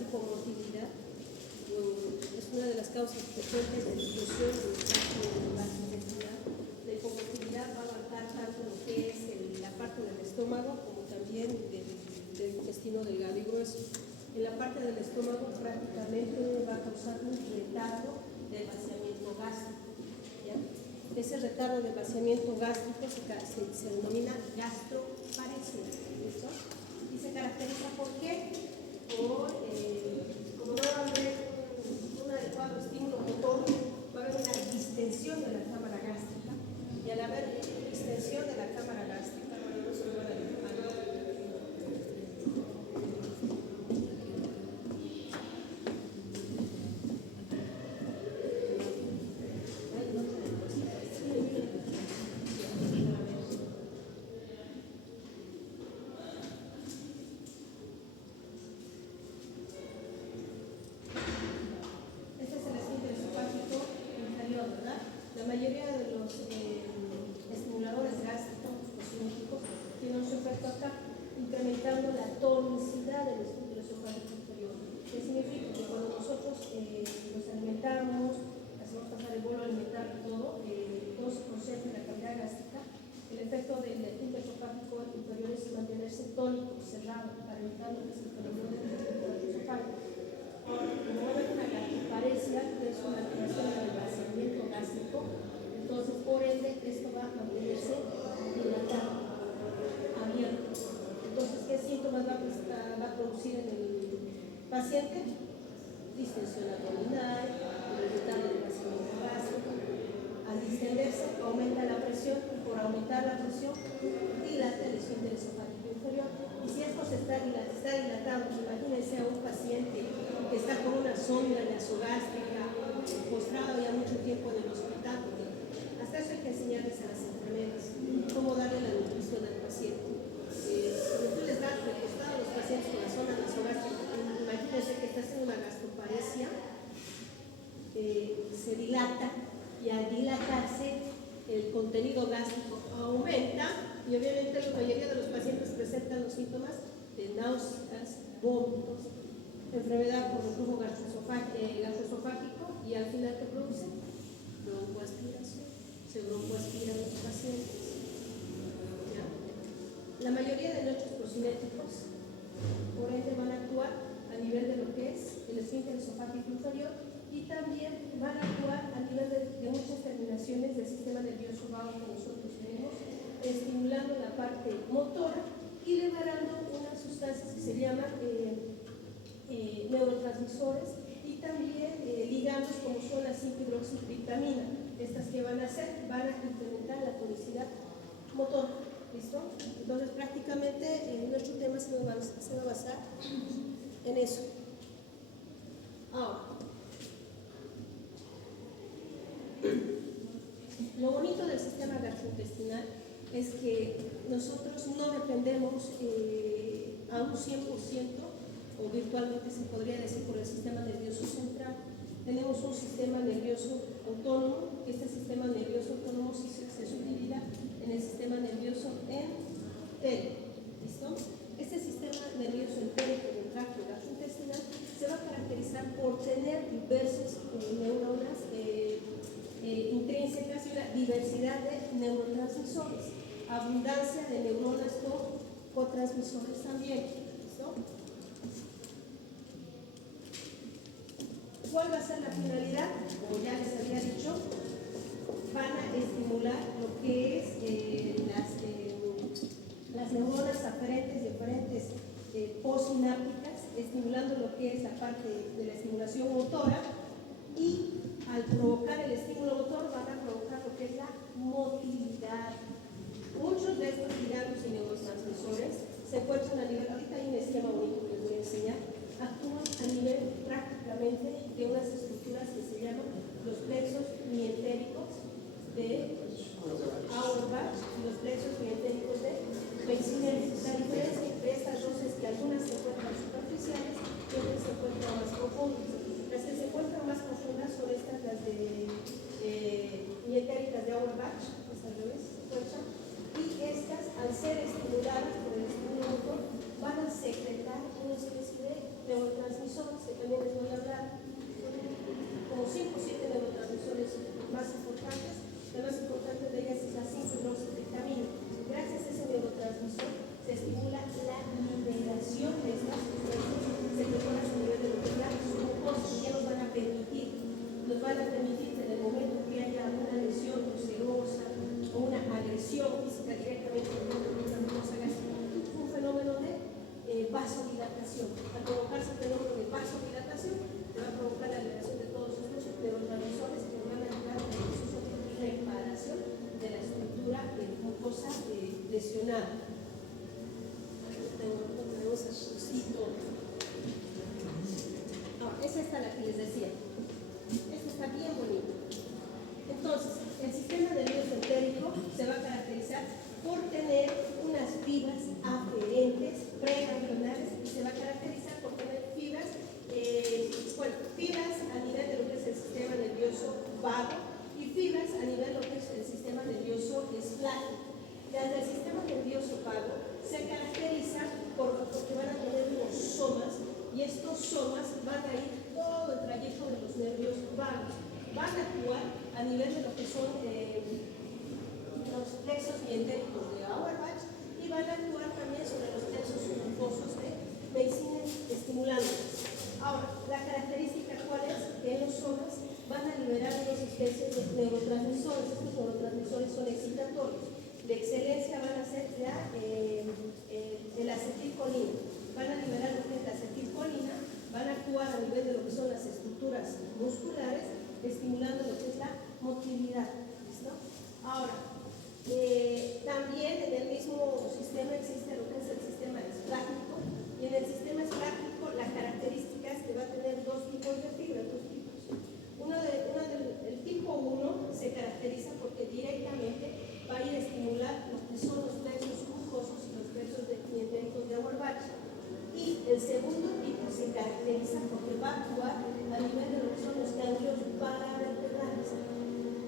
hipomotilidad. Es una de las causas frecuentes de disfunción en el tracto gastrointestinal. La hipomotilidad va a abarcar tanto lo que es la parte del estómago como también del intestino delgado y grueso. En la parte del estómago prácticamente va a causar un retardo del vaciamiento gástrico. ¿Ya? Ese retardo del vaciamiento gástrico se denomina gastroparesia. ¿Listo? Y se caracteriza ¿por qué? Por, como no va a haber un adecuado estímulo motor, va a haber una distensión de la cámara gástrica, y al haber distensión de la cámara gástrica, no se puede la mayoría de los estimuladores gástricos cosméticos tienen un efecto acá, incrementando la tonicidad del esfínter esofágico inferior. ¿Qué significa? Que cuando nosotros nos alimentamos, hacemos pasar el bolo alimentar y todo se concentra en la cavidad gástrica, el efecto del esfínter esofágico inferior es mantenerse tónico, cerrado, para evitar lo que es el fenómeno del esofágico. Como va a haber una gastroparesia, que es una alteración del vaciamiento gástrico, entonces por ende esto va a mantenerse dilatado, abierto. Entonces, ¿qué síntomas va a producir en el paciente? Distensión abdominal, retardo del vaciamiento gástrico. Al distenderse aumenta la presión y por aumentar la presión dilata el esfínter esofágico inferior. Y si esto está dilatado, imagínense a un paciente que está con una sonda nasogástrica, postrado ya mucho tiempo en el hospital. Hasta eso hay que enseñarles a las enfermeras cómo darle la nutrición al paciente. Cuando tú les das recostado a los pacientes con la sonda nasogástrica, imagínense que está haciendo una gastroparesia, se dilata, y al dilatarse el contenido gástrico aumenta, y obviamente la mayoría de los pacientes presentan los síntomas de náuseas, vómitos, enfermedad por reflujo gastroesofágico, y al final ¿qué produce? Broncoaspiración. Se broncoaspiran los pacientes. ¿Ya? La mayoría de noches procinéticos, por ende, van a actuar a nivel de lo que es el esfínter esofágico inferior, y también van a actuar a nivel de muchas terminaciones del sistema nervioso vago que nosotros tenemos, estimulando la parte motora y liberando unas sustancias que se llaman neurotransmisores, y también ligandos como son la 5-hidroxitriptamina. Estas que van a hacer, van a incrementar la tonicidad motor. ¿Listo? Entonces prácticamente nuestro tema se va a basar en eso. Ahora, lo bonito del sistema gastrointestinal es que nosotros no dependemos a un 100% o virtualmente se podría decir por el sistema nervioso central. Tenemos un sistema nervioso autónomo, que este sistema nervioso autónomo se subdivide en el sistema nervioso entérico. ¿Listo? Este sistema nervioso entérico del tracto gastrointestinal se va a caracterizar por tener diversas neuronas intrínsecas y una diversidad de neurotransmisores, abundancia de neuronas cotransmisores también. ¿Listo? ¿Cuál va a ser la finalidad? Como ya les había dicho, van a estimular lo que es las neuronas aferentes y eferentes postsinápticas, estimulando lo que es la parte de la estimulación motora, y al provocar el estímulo motor van a provocar lo que es la motilidad. Muchos de estos ligandos y neurotransmisores se encuentran a nivel, ahorita hay un esquema bonito que les voy a enseñar, actúan a nivel prácticamente de unas estructuras que se llaman los plexos mientéricos de Auerbach y los plexos mientéricos de Peyssiner. La diferencia entre estas dos es que algunas se encuentran superficiales y otras se encuentran más profundas. Las que se encuentran más profundas son estas, las de mientéricas de Auerbach, es al revés, se encuentran, y estas, al ser estimuladas por el estímulo motor, van a secar mucosa lesionada. Tenemos el chocito. Es esta la que les decía. Esta está bien bonita. Entonces, el sistema nervioso entérico se va a caracterizar por tener unas fibras aferentes preganglionares y se va a caracterizar por tener fibras, fibras a nivel de lo que es el sistema nervioso vago y fibras a nivel de lo que es el sistema nervioso esplástico. Las del sistema nervioso vago se caracterizan porque van a tener unos somas y estos somas van a ir todo el trayecto de los nervios vagos. Van a actuar a nivel de lo que son los plexos mientéricos de Auerbach y van a actuar también sobre los plexos mucosos de medicina estimulándoles. Ahora, la característica cuál es, que en los somas van a liberar unas especies de neurotransmisores. Estos neurotransmisores son excitatorios. De excelencia van a ser el acetilcolina. Van a liberar lo que es la acetilcolina, van a actuar a nivel de lo que son las estructuras musculares, estimulando lo que es la motilidad. ¿Listo? Ahora, también en el mismo sistema existe lo que es el sistema esplástico, y en el sistema esplástico la característica es que va a tener dos tipos de fibras, dos tipos. El tipo 1 se caracteriza porque directamente va a ir a estimular lo que son los plexos mucosos y los plexos mientéricos de Auerbach. Y el segundo tipo se caracteriza porque va a actuar a nivel de lo que son los ganglios paravertebrales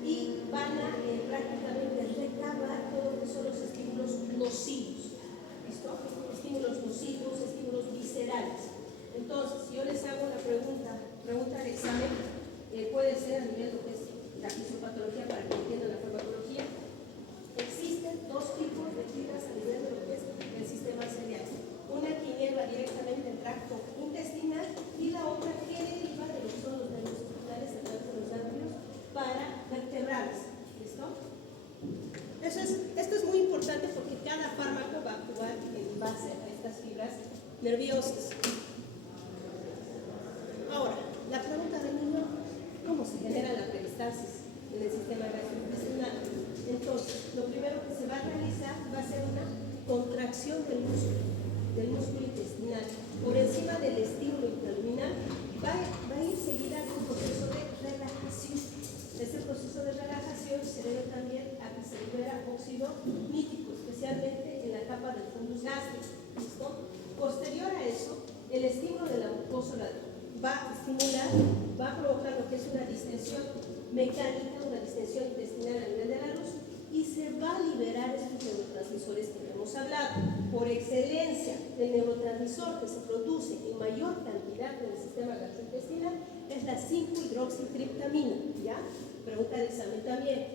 y van a prácticamente recabar todo lo que son los estímulos nocivos. ¿Listo? Estímulos nocivos, estímulos viscerales. Entonces, si yo les hago una pregunta de examen, puede ser a nivel de lo que es la fisiopatología para que entiendan la farmacología. Existen dos tipos de fibras a nivel de lo que es el sistema celiaco. Una que inerva directamente el tracto intestinal y la otra que deriva de lo que son los nervios centrales a través de los nervios paravertebrales. ¿Listo? Esto es muy importante porque cada fármaco va a actuar en base a estas fibras nerviosas. Ahora, la pregunta del niño, ¿cómo se genera la peristalsis en el sistema gastrointestinal? Entonces, lo primero que se va a realizar va a ser una contracción del músculo intestinal por encima del estímulo intraluminal. Va a ir seguida de un proceso de relajación. Este proceso de relajación se debe también a que se libera óxido nítrico, especialmente en la capa del fundus gástrico. ¿Listo? Posterior a eso, el estímulo de la mucosa va a estimular, va a provocar lo que es una distensión mecánica, una distensión intestinal a nivel de la luz, y se va a liberar estos neurotransmisores que hemos hablado. Por excelencia, el neurotransmisor que se produce en mayor cantidad en el sistema gastrointestinal es la 5-hidroxitriptamina, ¿ya? Pregunta de examen también.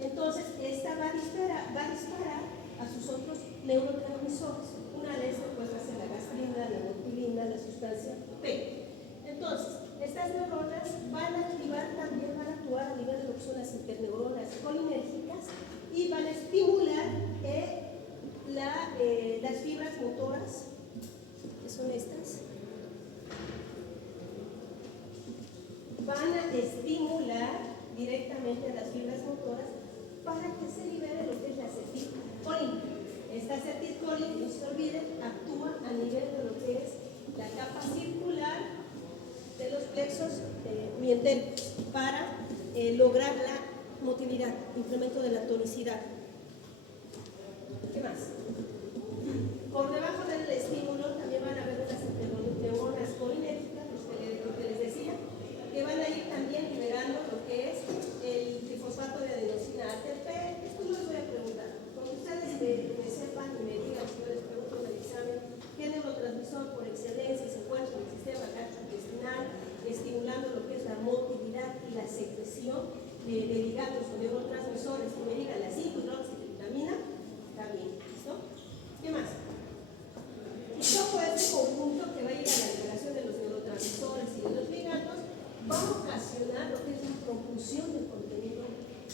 Entonces, esta va a disparar a sus otros neurotransmisores. Una de estas pues va a ser la gastrina, la motilina, la sustancia P. Entonces, estas neuronas van a actuar a nivel de lo que son las interneuronas colinérgicas y van a estimular las fibras motoras, que son estas. Van a estimular directamente a las fibras motoras para que se libere lo que es la acetilcolina. Esta acetilcolina, no se olviden, actúa a nivel de lo que es la capa circular de los plexos mientéricos para lograr la motilidad, incremento de la tonicidad. ¿Qué más? Por debajo del estímulo también van a haber unas neuronas colinérgicas, lo que les decía, que van a ir también liberando lo que es el trifosfato de adenosina ATP. Esto no les voy a preguntar. Cuando ustedes me sepan y me digan, si yo les pregunto en el examen, ¿qué neurotransmisor por excelencia se encuentra en el sistema gastrointestinal, estimulando lo que es la motilidad y la secreción de ligandos o neurotransmisores? Que me digan la 5-hidroxitriptamina, está bien. ¿Listo? ¿Qué más? Y todo este conjunto que va a ir a la liberación de los neurotransmisores y de los ligandos va a ocasionar lo que es la propulsión del contenido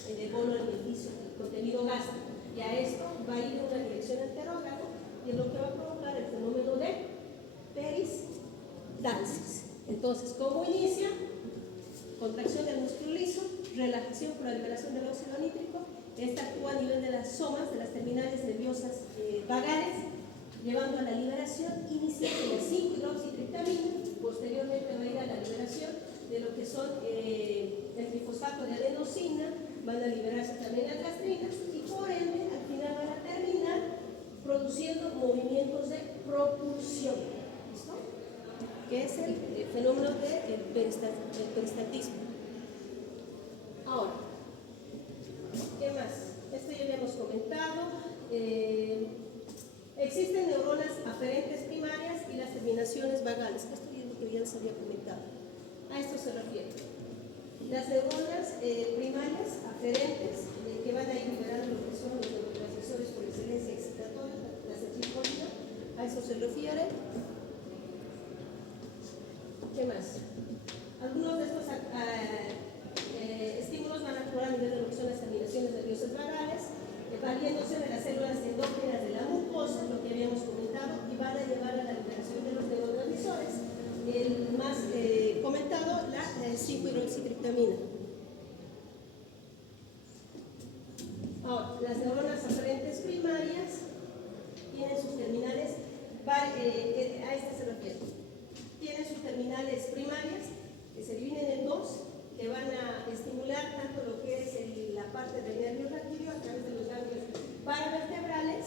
de bono alimenticio, el contenido gástrico. Y a esto va a ir en una dirección anterógrada y es lo que va a provocar el fenómeno de peristalsis. Entonces, ¿cómo inicia? Contracción del músculo liso, relajación por la liberación del óxido nítrico Esta actúa a nivel de las somas, de las terminales nerviosas vagales, llevando a la liberación inicial de la 5-hidroxitriptamina, posteriormente va a ir a la liberación de lo que son el trifosfato de adenosina, van a liberarse también las gastrinas y por ende al final van a terminar produciendo movimientos de propulsión, ¿listo? Que es el fenómeno del peristaltismo. Ahora, ¿qué más? Esto ya habíamos comentado. Existen neuronas aferentes primarias y las terminaciones vagales. Esto ya es lo que ya les había comentado. A esto se refiere. Las neuronas primarias aferentes que van a ir liberando lo que son los neurotransmisores por excelencia excitatoria, la acetilcolina, a eso se refiere. ¿Qué más? Algunos de estos estímulos van a actuar a nivel de lo que son las terminaciones nerviosas vagales, valiéndose de las células endógenas de la mucosa, lo que habíamos comentado, y van a llevar a la liberación de los neurotransmisores. El más comentado, la 5-hidroxitriptamina. Ahora, las neuronas aferentes primarias tienen sus terminales, a esta se refiere, tienen sus terminales primarias que se dividen en dos, que van a estimular tanto lo que es la parte del nervio raquídeo a través de los ganglios paravertebrales,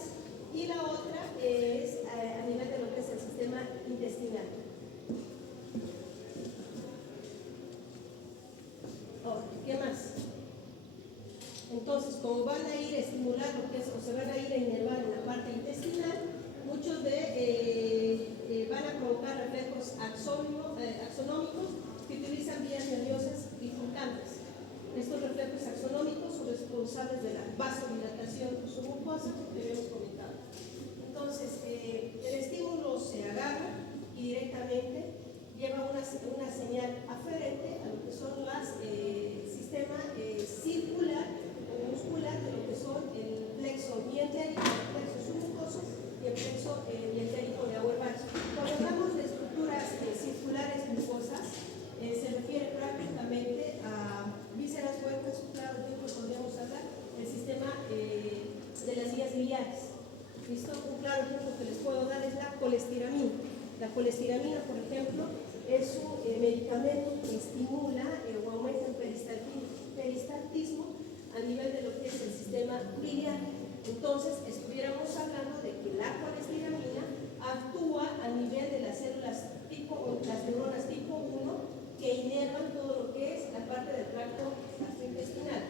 y la otra es a nivel de lo que es el sistema intestinal. ¿Qué más? Entonces, como van a ir a estimular lo que es, o se van a ir a inervar en la parte intestinal, muchos van a provocar reflejos axonómicos que utilizan vías nerviosas bifurcantes. Estos reflejos axonómicos son responsables de la vasodilatación submucosa, que habíamos comentado. Entonces, el estímulo se agarra y directamente lleva una señal aferente a lo que son las sistema circular o muscular de lo que son el plexo mientérico, el plexo submucoso y el plexo mientérico de Auerbach. Cuando hablamos de estructuras circulares mucosas, se refiere prácticamente a vísceras, cuencas, un claro ejemplo podríamos hablar del sistema de las vías biliares. ¿Listo? Un claro ejemplo que les puedo dar es la colestiramina. La colestiramina, por ejemplo, es un medicamento que estimula o aumenta el peristaltismo a nivel de lo que es el sistema biliar. Entonces, estuviéramos hablando de que la colestiramina actúa a nivel de las células las neuronas tipo 1 que inervan todo lo que es la parte del tracto gastrointestinal.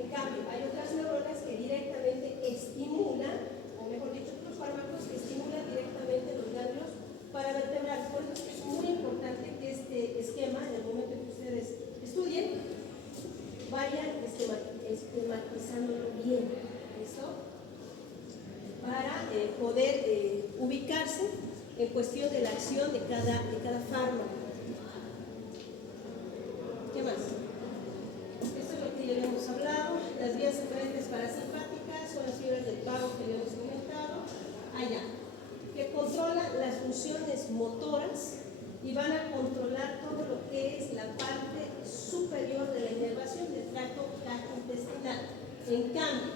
En cambio, hay otras neuronas que directamente estimulan, o mejor dicho, otros fármacos que estimulan directamente los ganglios paravertebrales. Por eso es que es muy importante que este esquema, en el momento en que ustedes estudien, vayan esquematizándolo bien. ¿Listo? Para poder ubicarse en cuestión de la acción de cada fármaco. ¿Qué más? Esto es lo que ya habíamos hablado. Las vías aferentes parasimpáticas son las fibras del pago que habíamos comentado. Allá, que controlan las funciones motoras y van a controlar todo lo que es la parte superior de la inervación del tracto gastrointestinal. En cambio,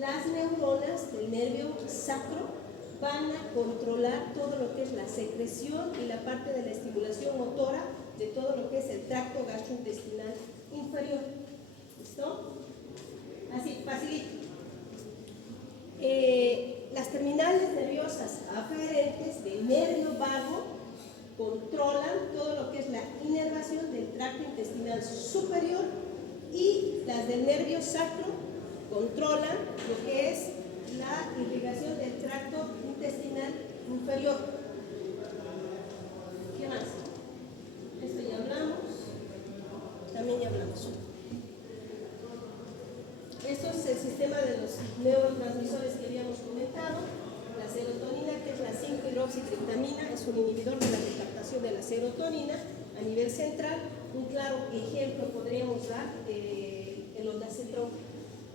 las neuronas del nervio sacro van a controlar todo lo que es la secreción y la parte de la estimulación motora de todo lo que es el tracto gastrointestinal inferior. ¿Listo? Así, facilito. Las terminales nerviosas aferentes del nervio vago controlan todo lo que es la inervación del tracto intestinal superior, y las del nervio sacro controlan lo que es la irrigación del tracto intestinal inferior. ¿Qué más? Esto ya hablamos. También ya hablamos. Esto es el sistema de los neurotransmisores que habíamos comentado. La serotonina, que es la 5-hidroxitriptamina, es un inhibidor de la recaptación de la serotonina a nivel central. Un claro ejemplo podríamos dar el ondansetron.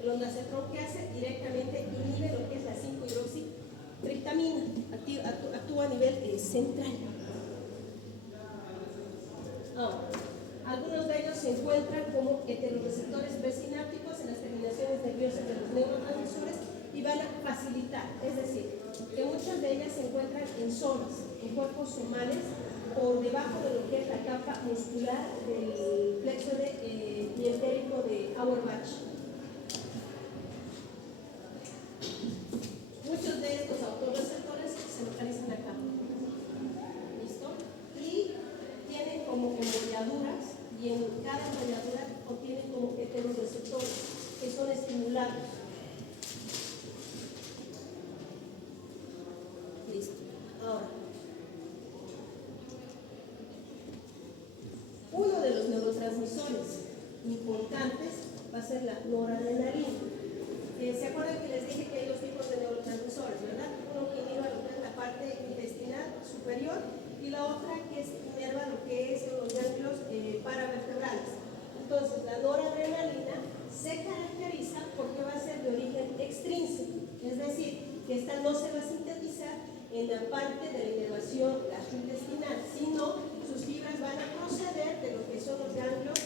El ondansetron, que hace directamente inhibe lo que es la 5-hidroxitriptamina, actúa a nivel central. Ahora, algunos de ellos se encuentran como heteroreceptores presinápticos en las terminales terminaciones nerviosas de los neurotransmisores y van a facilitar, es decir, que muchas de ellas se encuentran en zonas, en cuerpos somales, por debajo de lo que es la capa muscular del plexo mientérico de Auerbach. Muchos de estos autorreceptores se localizan acá. ¿Listo? Y tienen como enrolladuras, y en cada enrolladura contienen como heterorreceptores que son estimulados. Listo. Ahora, uno de los neurotransmisores importantes va a ser la noradrenalina. ¿Se acuerdan que les dije que hay dos tipos de neurotransmisores, verdad? Uno que inerva lo que es la parte intestinal superior y la otra que inerva lo que es los ganglios paravertebrales. Entonces, la noradrenalina se caracteriza porque va a ser de origen extrínseco, es decir, que esta no se va a sintetizar en la parte de la inervación gastrointestinal, sino sus fibras van a proceder de lo que son los ganglios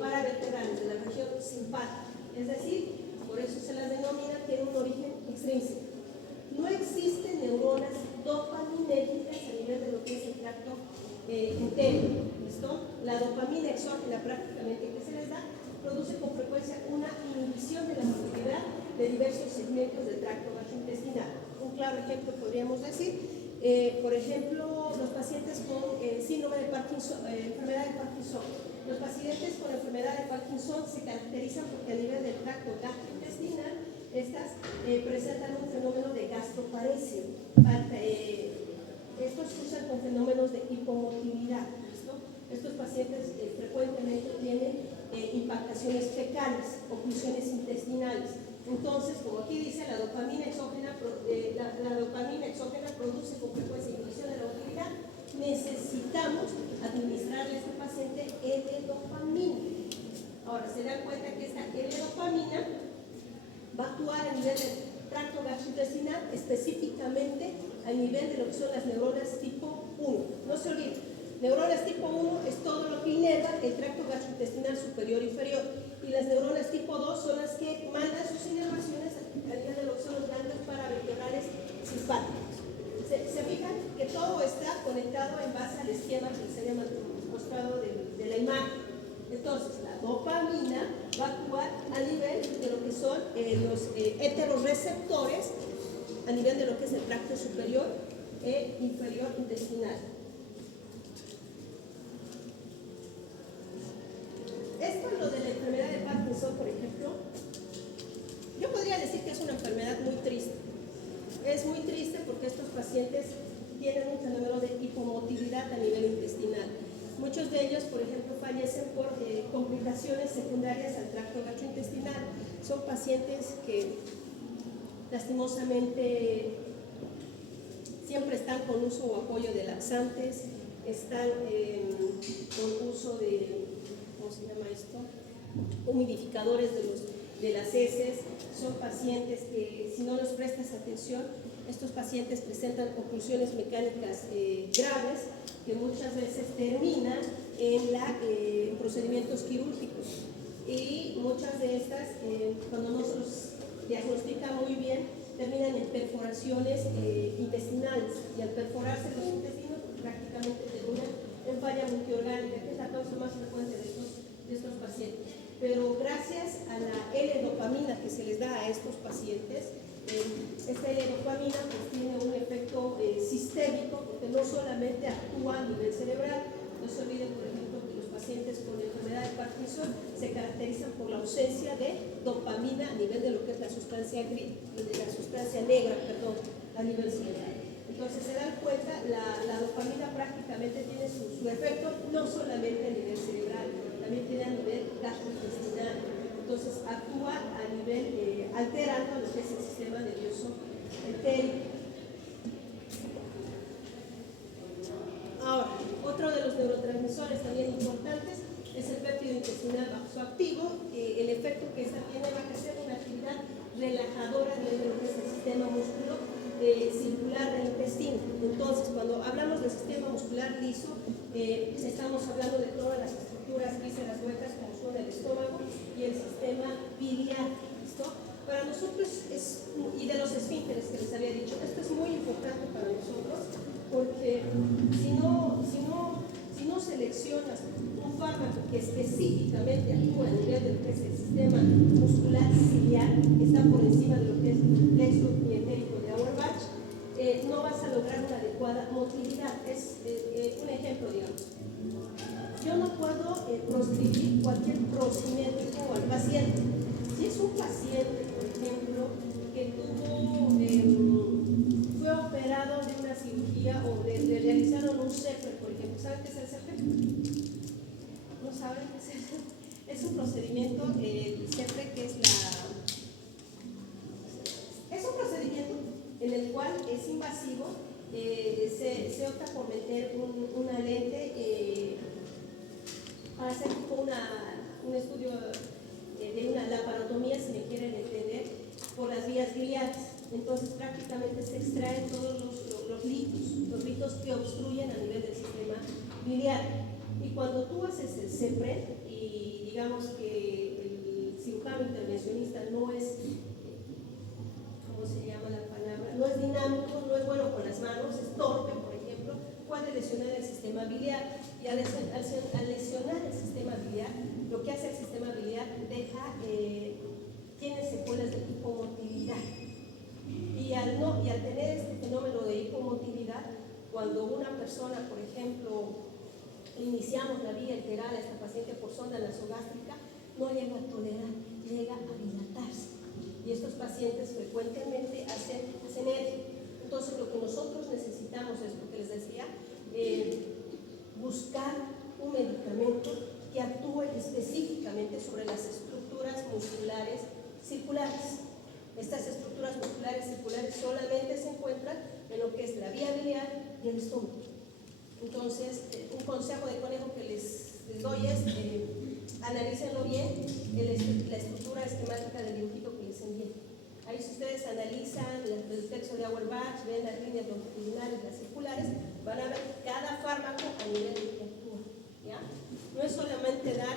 paravertebrales, de la región simpática, es decir, por eso se las denomina, tiene un origen extrínseco. No existen neuronas dopaminérgicas a nivel de lo que es el tracto entérico. ¿Listo? La dopamina exógena prácticamente que se les da produce con frecuencia una inhibición de la motilidad de diversos segmentos del tracto gastrointestinal. Un claro ejemplo podríamos decir, por ejemplo, los pacientes con síndrome de Parkinson, enfermedad de Parkinson. Los pacientes con enfermedad de Parkinson se caracterizan porque a nivel del tracto gastrointestinal estas presentan un fenómeno de gastroparesia. Estos usan con fenómenos de hipomotilidad. ¿Listo? Estos pacientes frecuentemente tienen impactaciones fecales, oclusiones intestinales. Entonces, como aquí dice, la dopamina exógena produce con frecuencia inhibición de la motilidad. Necesitamos administrarle a este paciente L-dopamina. Ahora, se dan cuenta que esta L-dopamina va a actuar a nivel del tracto gastrointestinal, específicamente a nivel de lo que son las neuronas tipo 1. No se olviden, neuronas tipo 1 es todo lo que inerva el tracto gastrointestinal superior e inferior, y las neuronas tipo 2 son las que mandan sus inervaciones a nivel de lo que son los ganglios paravertebrales simpáticos. ¿Se fijan que todo está conectado en base al esquema que les había mostrado de la imagen? Entonces, la dopamina va a actuar a nivel de lo que son los heterorreceptores, a nivel de lo que es el tracto superior e inferior intestinal. Esto es lo de la enfermedad de Parkinson, por ejemplo. Yo podría decir que es una enfermedad muy triste. Es muy triste porque estos pacientes tienen un fenómeno de hipomotilidad a nivel intestinal. Muchos de ellos, por ejemplo, fallecen por complicaciones secundarias al tracto gastrointestinal. Son pacientes que lastimosamente siempre están con uso o apoyo de laxantes, están con uso de, ¿cómo se llama esto? Humidificadores de las heces. Son pacientes que, si no les prestas atención, estos pacientes presentan oclusiones mecánicas graves que muchas veces terminan en procedimientos quirúrgicos, y muchas de estas, cuando no se los diagnostica muy bien, terminan en perforaciones intestinales, y al perforarse los intestinos prácticamente terminan en falla multiorgánica, que es la causa más frecuente de estos pacientes. Pero gracias a la L-dopamina que se les da a estos pacientes, esta L-dopamina pues tiene un efecto sistémico, porque no solamente actúa a nivel cerebral. No se olviden, por ejemplo, que los pacientes con enfermedad de Parkinson se caracterizan por la ausencia de dopamina a nivel de lo que es la sustancia negra, a nivel cerebral. Entonces se dan cuenta, la dopamina prácticamente tiene su efecto no solamente a nivel cerebral, también tiene a nivel gastrointestinal. Entonces actúa a nivel alterando lo que es el sistema nervioso entérico. Ahora, otro de los neurotransmisores también importantes es el péptido intestinal vasoactivo. El efecto que esta tiene va a ejercer una actividad relajadora de lo que es el sistema circular del intestino. Entonces, cuando hablamos del sistema muscular muscular liso, estamos hablando de todas las estructuras, vísceras, huecas, como son el estómago y el sistema biliar, ¿listo? Para nosotros y de los esfínteres que les había dicho, esto es muy importante para nosotros, porque si no seleccionas un fármaco que específicamente actúa a nivel de lo que es el sistema muscular ciliar, que está por encima de lo que es el plexo mientérico de Auerbach, no vas a lograr una adecuada motilidad. Es un ejemplo, digamos. Yo no puedo proscribir cualquier procinético al paciente. Si es un paciente, por ejemplo, que fue operado de una cirugía o le realizaron un CEPRE, por ejemplo, ¿saben qué es el CEPRE? ¿No saben qué es el CEPRE? Es un procedimiento, el CEPRE, que es un procedimiento en el cual es invasivo, se opta por meter una lente para hacer tipo un estudio de una laparotomía, si me quieren entender, por las vías biliares. Entonces prácticamente se extraen todos los litos que obstruyen a nivel del sistema biliar. Y cuando tú haces el CEPRE y digamos que el cirujano intervencionista no es, ¿cómo se llama la palabra? No es dinámico, no es bueno con las manos, es torpe, por ejemplo, puede lesionar el sistema biliar. Y al lesionar el sistema biliar, lo que hace el sistema biliar tiene secuelas de hipomotilidad. Y al tener este fenómeno de hipomotilidad, cuando una persona, por ejemplo, iniciamos la vía enteral a esta paciente por sonda nasogástrica, no llega a tolerar, llega a dilatarse. Y estos pacientes frecuentemente hacen eso. Entonces, lo que nosotros necesitamos es lo que les decía, buscar un medicamento que actúe específicamente sobre las estructuras musculares circulares. Estas estructuras musculares circulares solamente se encuentran en lo que es la vía biliar y el estómago. Entonces, un consejo de conejo que les doy es analícenlo bien, la estructura esquemática del dibujito que les envié. Ahí si ustedes analizan el texto de Auerbach, ven las líneas longitudinales, las circulares, van a ver cada fármaco a nivel de que actúa, ¿ya? No es solamente dar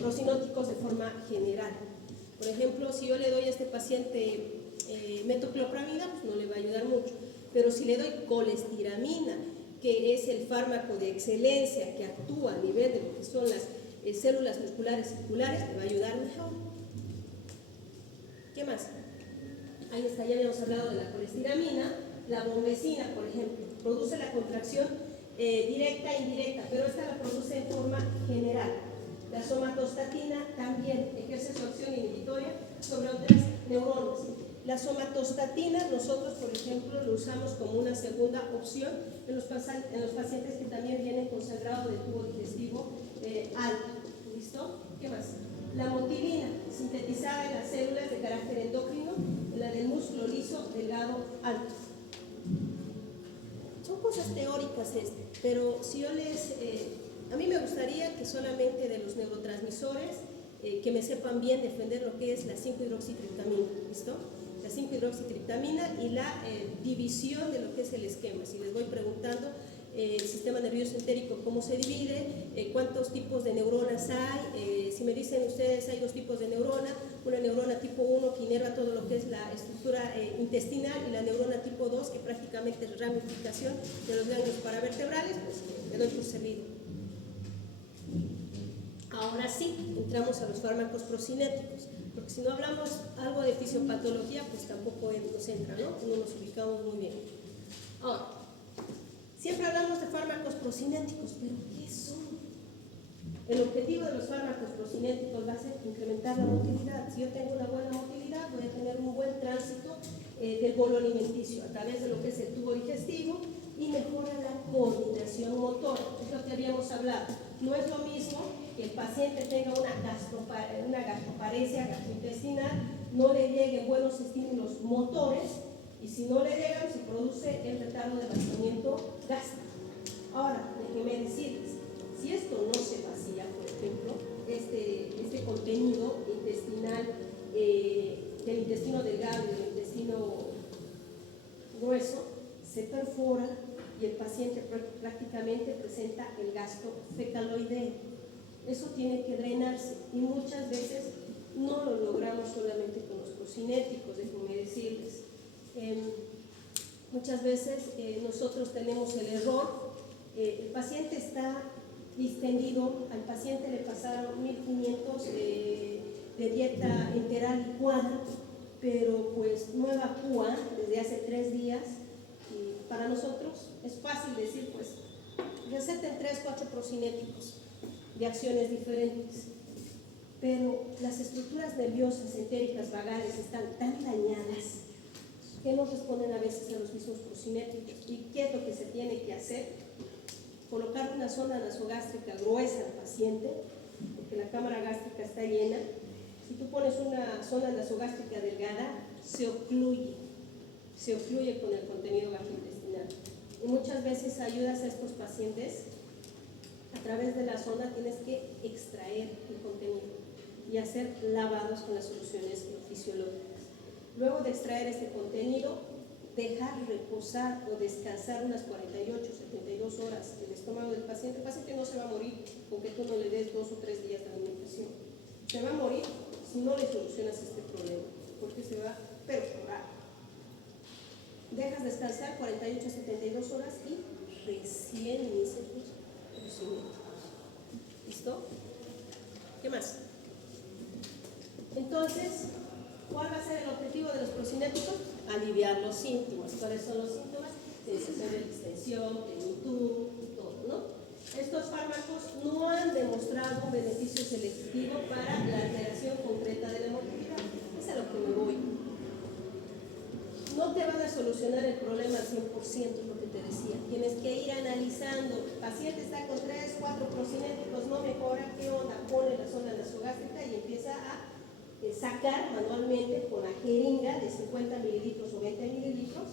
procinóticos de forma general. Por ejemplo, si yo le doy a este paciente metoclopramida, pues no le va a ayudar mucho. Pero si le doy colestiramina, que es el fármaco de excelencia que actúa a nivel de lo que son las células musculares circulares, le va a ayudar mejor. ¿Qué más? Ahí está, ya habíamos hablado de la colestiramina. La bombecina, por ejemplo, produce la contracción directa e indirecta, pero esta la produce en forma general. La somatostatina también ejerce su acción inhibitoria sobre otras neuronas. La somatostatina nosotros, por ejemplo, lo usamos como una segunda opción en los pacientes que también vienen con sangrado de tubo digestivo alto. ¿Listo? ¿Qué más? La motilina, sintetizada en las células de carácter endocrino, la del músculo liso delgado alto. Son cosas teóricas pero si yo a mí me gustaría que solamente de los neurotransmisores que me sepan bien defender lo que es la 5-hidroxitriptamina, ¿listo? La 5-hidroxitriptamina y la división de lo que es el esquema. Si les voy preguntando el sistema nervioso entérico, cómo se divide, cuántos tipos de neuronas hay, si me dicen ustedes hay 2 tipos de neurona, una neurona tipo 1 que inerva todo lo que es la estructura intestinal y la neurona tipo 2 que prácticamente es ramificación de los ganglios paravertebrales, pues me doy por servido. Ahora sí, entramos a los fármacos procinéticos, porque si no hablamos algo de fisiopatología, pues tampoco nos entra, ¿no? No nos ubicamos muy bien. Ahora, siempre hablamos de fármacos procinéticos, pero ¿qué son? El objetivo de los fármacos procinéticos va a ser incrementar la motilidad. Si yo tengo una buena motilidad, voy a tener un buen tránsito del bolo alimenticio a través de lo que es el tubo digestivo y mejora la coordinación motora. Es lo que habíamos hablado. No es lo mismo que el paciente tenga una gastroparesia gastrointestinal, no le lleguen buenos estímulos motores, y si no le llegan, se produce el retardo de vaciamiento gástrico. Ahora, déjenme decirles, si esto no se vacía, por ejemplo, este contenido intestinal del intestino delgado y del intestino grueso, se perfora y el paciente prácticamente presenta el gasto fecaloideo. Eso tiene que drenarse y muchas veces no lo logramos solamente con los procinéticos, déjenme decirles. Muchas veces nosotros tenemos el error, el paciente está distendido, al paciente le pasaron 1500 de dieta enteral licuada, pero pues no evacúa desde hace 3 días y para nosotros es fácil decir pues receten 3-4 procinéticos de acciones diferentes, pero las estructuras nerviosas entéricas vagales están tan dañadas que no responden a veces a los mismos procinéticos. ¿Y qué es lo que se tiene que hacer? Colocar una sonda nasogástrica gruesa al paciente, porque la cámara gástrica está llena. Si tú pones una sonda nasogástrica delgada, se ocluye con el contenido gastrointestinal. Y muchas veces ayudas a estos pacientes, a través de la sonda tienes que extraer el contenido y hacer lavados con las soluciones fisiológicas. Luego de extraer este contenido, dejar reposar o descansar unas 48-72 horas el estómago del paciente. El paciente no se va a morir porque tú no le des 2 o 3 días de alimentación. Se va a morir si no le solucionas este problema, porque se va a perforar. Dejas descansar 48-72 horas y recién inicias tus procedimientos. ¿Listo? ¿Qué más? Entonces, ¿cuál va a ser el objetivo de los procinéticos? Aliviar los síntomas. ¿Cuáles son los síntomas? Sensación de distensión, plenitud, todo, ¿no? Estos fármacos no han demostrado un beneficio selectivo para la alteración concreta de la motilidad. Es a lo que me voy. No te van a solucionar el problema al 100%, es lo que te decía. Tienes que ir analizando. El paciente está con 3-4 procinéticos, no mejora, ¿qué onda? Pone la sonda nasogástrica y empieza a sacar manualmente con la jeringa de 50 mililitros o 20 mililitros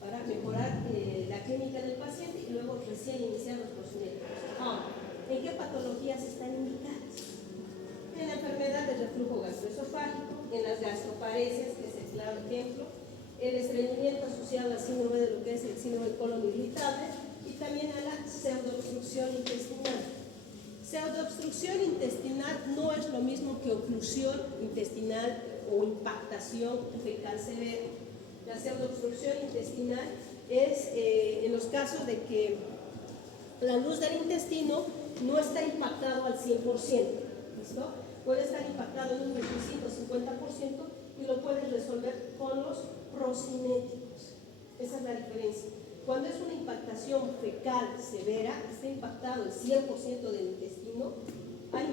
para mejorar la clínica del paciente y luego recién iniciar los procinéticos. Ahora, ¿en qué patologías están indicadas? En la enfermedad del reflujo gastroesofágico, en las gastroparesis, que es el claro ejemplo, el estreñimiento asociado al síndrome de lo que es el síndrome del colon irritable y también a la pseudoobstrucción intestinal. Pseudoobstrucción intestinal no es lo mismo que oclusión intestinal o impactación fecal severa. La pseudoobstrucción intestinal es en los casos de que la luz del intestino no está impactado al 100%, ¿listo? Puede estar impactado en un 25-50% y lo puedes resolver con los procinéticos. Esa es la diferencia. Cuando es una impactación fecal severa, está impactado el 100% del intestino, ay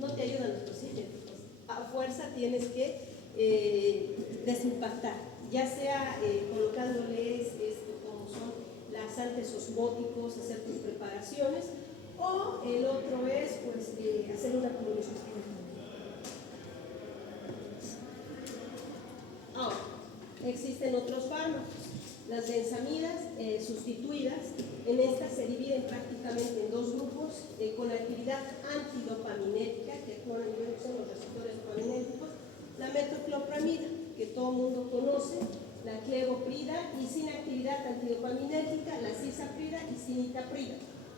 no te ayudan los procinéticos. A fuerza tienes que desimpactar, ya sea colocándoles como son laxantes osmóticos, hacer tus preparaciones, o el otro es pues hacer una colonoscopia. Ahora, existen otros fármacos. Las benzamidas sustituidas, en estas se dividen prácticamente en 2 grupos con actividad antidopaminética, que actúan a nivel de los receptores dopaminéticos, la metoclopramida, que todo el mundo conoce, la clevoprida, y sin actividad antidopaminética, la cisaprida y cinitaprida.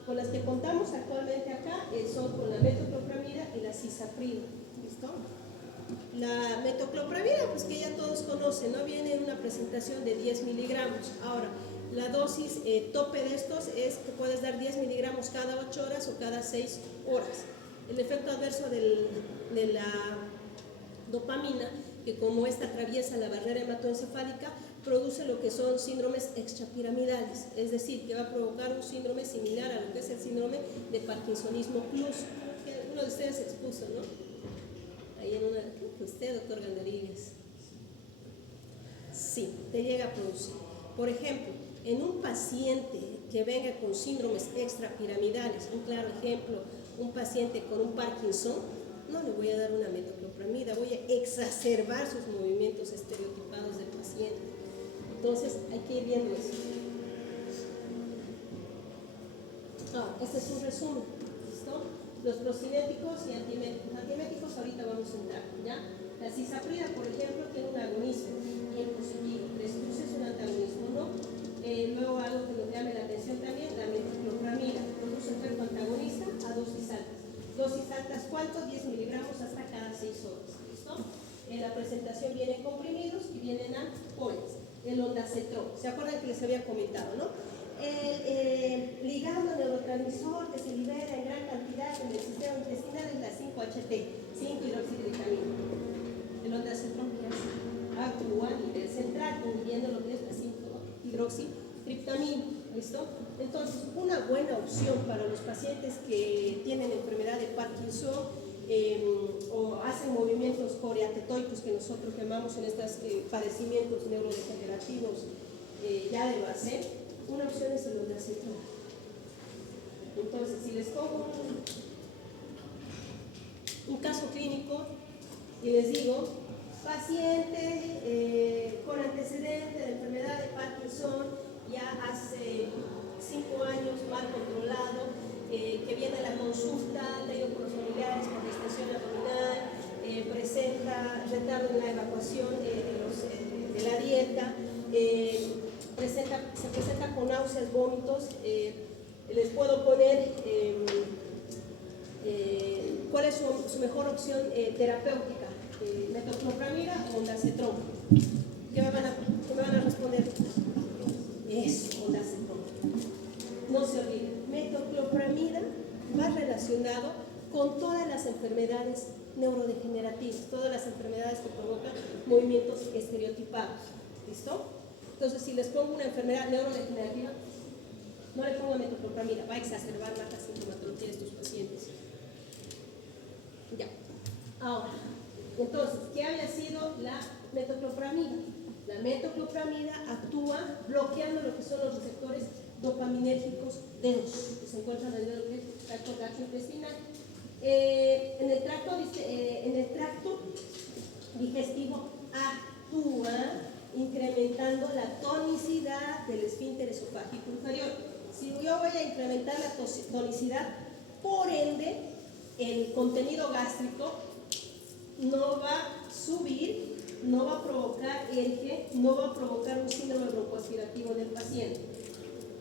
Con las que contamos actualmente acá son con la metoclopramida y la cisaprida. ¿Listo? La metoclopramida, pues que ya todos conocen, ¿no? Viene en una presentación de 10 miligramos. Ahora, la dosis tope de estos es que puedes dar 10 miligramos cada 8 horas o cada 6 horas. El efecto adverso de la dopamina, que como esta atraviesa la barrera hematoencefálica, produce lo que son síndromes extrapiramidales, es decir, que va a provocar un síndrome similar a lo que es el síndrome de Parkinsonismo plus, que uno de ustedes expuso, ¿no? Ahí en una, usted, doctor Gandarillas. Sí, te llega a producir. Por ejemplo, en un paciente que venga con síndromes extrapiramidales, un claro ejemplo, un paciente con un Parkinson, no le voy a dar una metoclopramida, voy a exacerbar sus movimientos estereotipados del paciente. Entonces, hay que ir viendo eso. Este es un resumen, ¿listo? Los procinéticos y antieméticos. Antieméticos ahorita vamos a entrar, ¿ya? La cisaprida, por ejemplo, tiene un agonismo bien positivo. 3+ es un antagonismo, ¿no? Luego algo que nos llame la comentado, ¿no? El ligando neurotransmisor que se libera en gran cantidad en el sistema intestinal es la 5-HT, 5-hidroxitriptamina. El ondansetron que hace actúa a nivel central, inhibiendo lo que es la 5-hidroxitriptamina. ¿Listo? Entonces, una buena opción para los pacientes que tienen enfermedad de Parkinson o hacen movimientos coreatetoicos que nosotros llamamos en estos padecimientos neurodegenerativos ya de base, una opción es el ondansetron. Entonces, si les pongo un caso clínico y les digo, paciente con antecedente de enfermedad de Parkinson, ya hace 5 años mal controlado, que viene a la consulta, traído por los familiares por distensión abdominal, presenta retardo en la evacuación de la dieta, se presenta con náuseas, vómitos. Les puedo poner cuál es su mejor opción terapéutica, metoclopramida o ondansetron. ¿Qué me van a responder? Es ondansetron. No se olviden, metoclopramida va relacionado con todas las enfermedades neurodegenerativas, todas las enfermedades que provocan movimientos estereotipados. ¿Listo? Entonces, si les pongo una enfermedad neurodegenerativa, no le pongo metoclopramida, va a exacerbar la sintomatología de estos pacientes. Ya. Ahora, entonces, ¿qué había sido la metoclopramida? La metoclopramida actúa bloqueando lo que son los receptores dopaminérgicos D2 que se encuentran en el tracto gastrointestinal. En el tracto digestivo actúa incrementando la tonicidad del esfínter esofágico inferior. Si yo voy a incrementar la tonicidad, por ende, el contenido gástrico no va a subir, no va a provocar erge, no va a provocar un síndrome broncoaspirativo del paciente.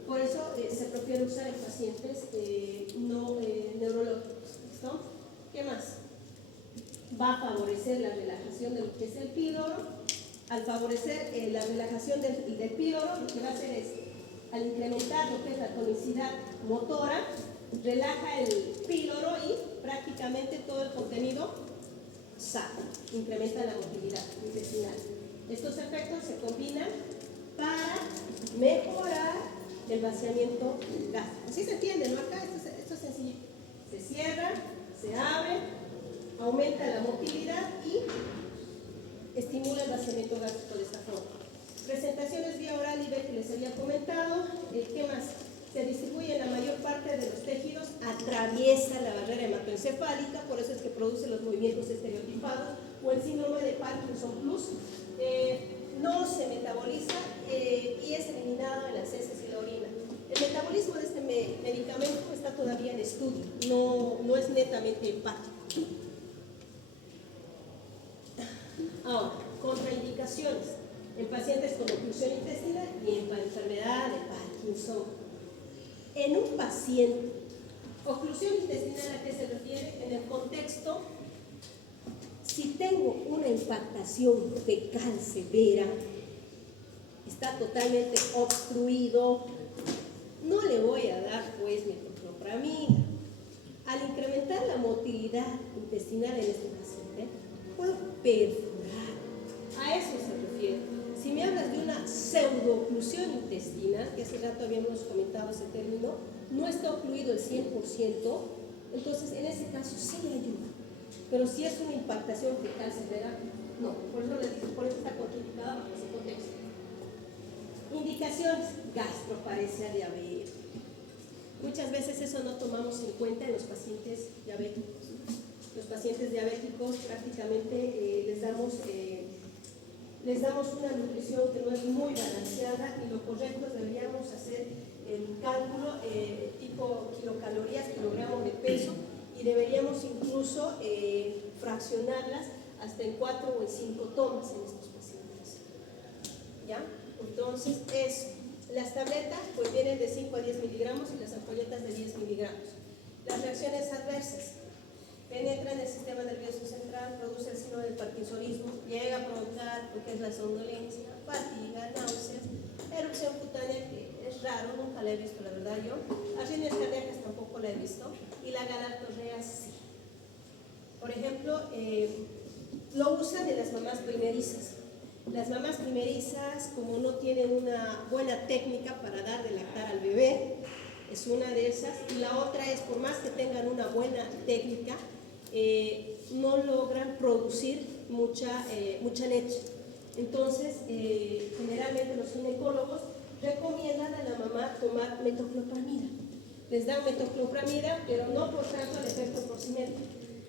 Por eso se prefiere usar en pacientes no neurológicos. ¿Listo? ¿Qué más? Va a favorecer la relajación de lo que es el píloro. Al favorecer la relajación del píloro, lo que va a hacer es, al incrementar lo que es la tonicidad motora, relaja el píloro y prácticamente todo el contenido sale, incrementa la motilidad intestinal. Estos efectos se combinan para mejorar el vaciamiento gástrico. Así se entiende, ¿no? Acá esto es sencillo. Se cierra, se abre, aumenta la motilidad y estimula el vaciamiento gástrico de esta forma. Presentaciones vía oral y B que les había comentado. ¿Qué más? Se distribuye en la mayor parte de los tejidos, atraviesa la barrera hematoencefálica, por eso es que produce los movimientos estereotipados o el síndrome de Parkinson Plus. No se metaboliza y es eliminado en las heces y la orina. El metabolismo de este medicamento está todavía en estudio, no es netamente hepático. Ahora, contraindicaciones en pacientes con oclusión intestinal y en enfermedad de Parkinson. En un paciente, oclusión intestinal, ¿a qué se refiere? En el contexto, si tengo una impactación fecal severa, está totalmente obstruido, no le voy a dar pues metoclopramida. Al incrementar la motilidad intestinal en este paciente, puedo perforar. A eso se refiere. Si me hablas de una pseudooclusión intestinal, que hace rato habíamos comentado ese término, no está ocluido el 100%, entonces en ese caso sí le ayuda. Pero si es una impactación fecal severa, no. Por eso les digo, por eso está contraindicada bajo ese contexto. Indicaciones: gastroparesia diabética. Muchas veces eso no tomamos en cuenta en los pacientes diabéticos. Los pacientes diabéticos prácticamente les damos una nutrición que no es muy balanceada y lo correcto es deberíamos hacer el cálculo tipo kilocalorías, kilogramos de peso, y deberíamos incluso fraccionarlas hasta en 4 o en 5 tomas en estos pacientes. ¿Ya? Entonces, las tabletas pues vienen de 5 a 10 miligramos y las ampolletas de 10 miligramos. Las reacciones adversas: penetra en el sistema nervioso central, produce el síndrome del parkinsonismo, llega a provocar lo que es la somnolencia, fatiga, náuseas, Erupción cutánea, que es raro, nunca la he visto, la verdad yo. Arritmias cardíacas tampoco la he visto. Y la galactorrea sí. Por ejemplo, lo usan en las mamás primerizas. Las mamás primerizas, como no tienen una buena técnica para dar de lactar al bebé, es una de esas. Y la otra es, por más que tengan una buena técnica, no logran producir mucha leche. Entonces, generalmente los ginecólogos recomiendan a la mamá tomar metoclopramida. Les dan metoclopramida, pero no por tanto el efecto porcinético,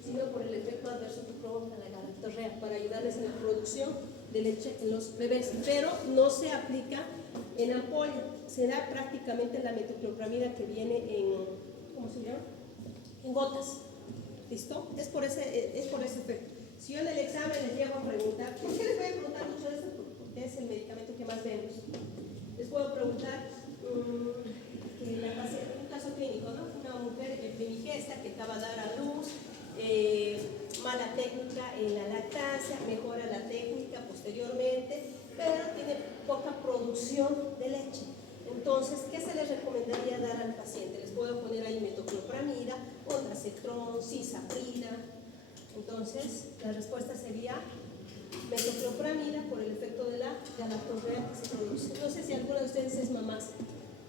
sino por el efecto adverso que provoca la galactorrea, para ayudarles en la producción de leche en los bebés. Pero no se aplica en ampolla, se da prácticamente la metoclopramida que viene en, ¿cómo se llama? En gotas. ¿Listo? Es por ese efecto. Si yo en el examen les llego a preguntar, ¿por qué les voy a preguntar mucho de esto? Porque es el medicamento que más vemos. Les puedo preguntar un caso clínico, ¿no? Una mujer primigesta que acaba de dar a luz, mala técnica en la lactancia, mejora la técnica posteriormente, pero tiene poca producción de leche. Entonces, ¿qué se les recomendaría dar al paciente? Les puedo poner ahí metoclopramida, ondansetron, cisaprida. Entonces, la respuesta sería metoclopramida por el efecto de la galactorrea que se produce. No sé si alguna de ustedes es mamás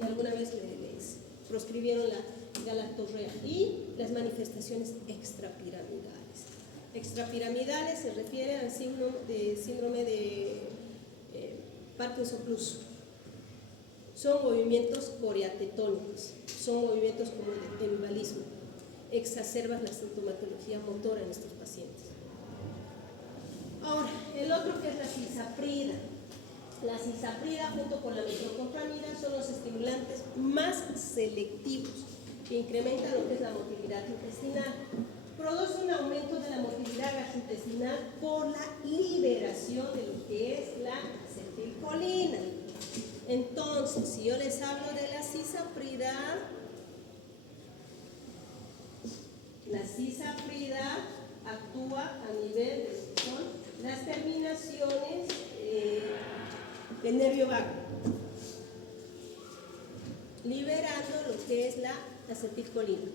y alguna vez les proscribieron la galactorrea. Y las manifestaciones extrapiramidales. Extrapiramidales se refiere al síndrome de Parkinson Plus. Son movimientos coreatetónicos, son movimientos como de embalismo. Exacerban la sintomatología motora en estos pacientes. Ahora, el otro que es la cisaprida. La cisaprida junto con la metoclopramida son los estimulantes más selectivos que incrementan lo que es la motilidad intestinal. Produce un aumento de la motilidad gastrointestinal por la liberación de lo que es la acetilcolina. Entonces, si yo les hablo de la cisaprida actúa a nivel de son las terminaciones del nervio vago, liberando lo que es la acetilcolina.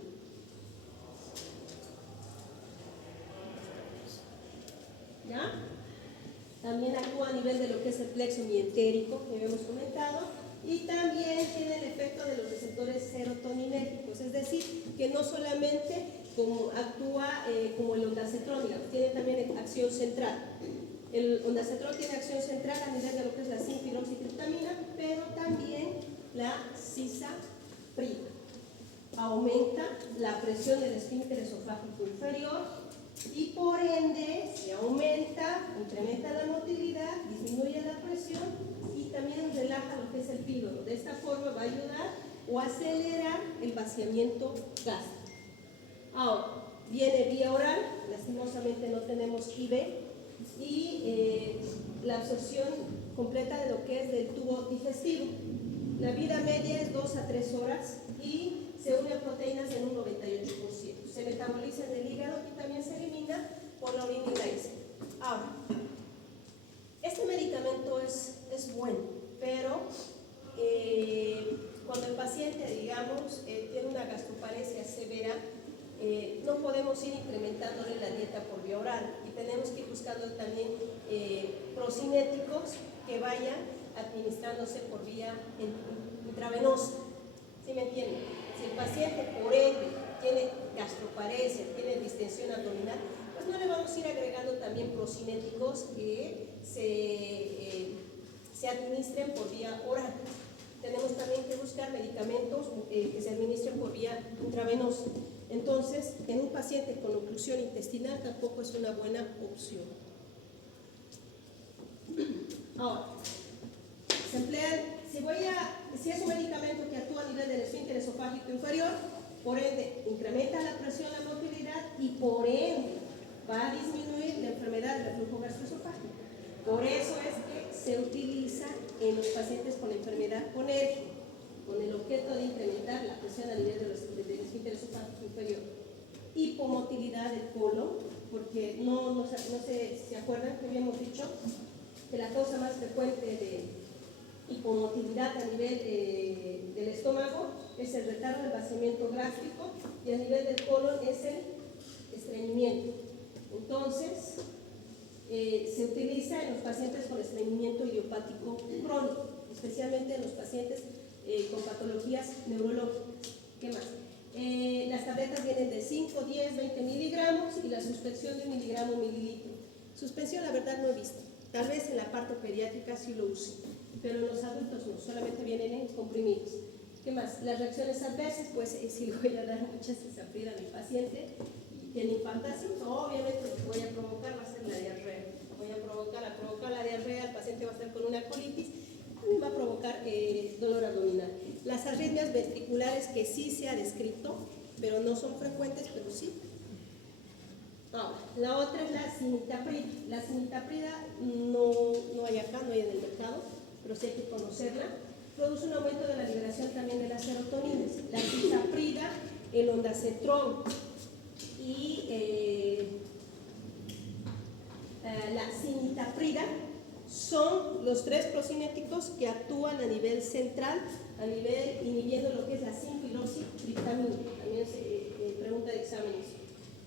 ¿Ya? También actúa a nivel de lo que es el plexo mientérico, que habíamos comentado, y también tiene el efecto de los receptores serotoninérgicos, es decir, que no solamente actúa como el ondansetron, tiene también acción central. El ondansetron tiene acción central a nivel de lo que es la 5-hidroxitriptamina, pero también la cisaprida. Aumenta la presión del esfínter esofágico inferior y por ende se incrementa la motilidad, disminuye la presión y también relaja lo que es el píloro. De esta forma va a ayudar o acelerar el vaciamiento gástrico. Ahora, viene vía oral, lastimosamente no tenemos IV, y la absorción completa de lo que es del tubo digestivo. La vida media es 2 a 3 horas y se unen proteínas en un 98%. Se metaboliza en el hígado y también se elimina por la orina y la heces. Ahora, este medicamento es bueno, pero cuando el paciente, digamos, tiene una gastroparesia severa, no podemos ir incrementándole la dieta por vía oral y tenemos que ir buscando también procinéticos que vayan administrándose por vía intravenosa. ¿Sí me entienden? Si el paciente por ende tiene gastroparesia, tiene distensión abdominal, pues no le vamos a ir agregando también procinéticos que se administren por vía oral. Tenemos también que buscar medicamentos que se administren por vía intravenosa. Entonces, en un paciente con oclusión intestinal tampoco es una buena opción. Ahora, se emplean, si es un medicamento que actúa a nivel del esfínter esofágico inferior, por ende incrementa la presión, la motilidad y por ende va a disminuir la enfermedad del reflujo gastroesofágico. Por eso es que se utiliza en los pacientes con enfermedad conérgica, con el objeto de incrementar la presión a nivel del esfínter esofágico inferior. Hipomotilidad del colon, porque no sé si se acuerdan que habíamos dicho que la causa más frecuente y con motilidad a nivel del estómago es el retardo del vaciamiento gástrico y a nivel del colon es el estreñimiento. Entonces, se utiliza en los pacientes con estreñimiento idiopático crónico, especialmente en los pacientes con patologías neurológicas. ¿Qué más? Las tabletas vienen de 5, 10, 20 miligramos y la suspensión de 1 miligramo mililitro. Suspensión, la verdad, no he visto. Tal vez en la parte pediátrica sí lo use, pero en los adultos no, solamente vienen en comprimidos. ¿Qué más? Las reacciones adversas, pues si le voy a dar mucha cisaprida a mi paciente y tiene infartación, obviamente lo que voy a provocar va a ser la diarrea. Voy a provocar la diarrea, el paciente va a estar con una colitis, también va a provocar dolor abdominal. Las arritmias ventriculares que sí se ha descrito, pero no son frecuentes, pero sí. Ahora, la otra es la cimetidina. La cimetidina no hay acá, no hay en el mercado, pero sí hay que conocerla. Produce un aumento de la liberación también de las serotoninas. La cisaprida, el ondansetron y la cimetidina son los tres procinéticos que actúan a nivel central, a nivel inhibiendo lo que es la 5-piloxytriptamina. También se pregunta de exámenes.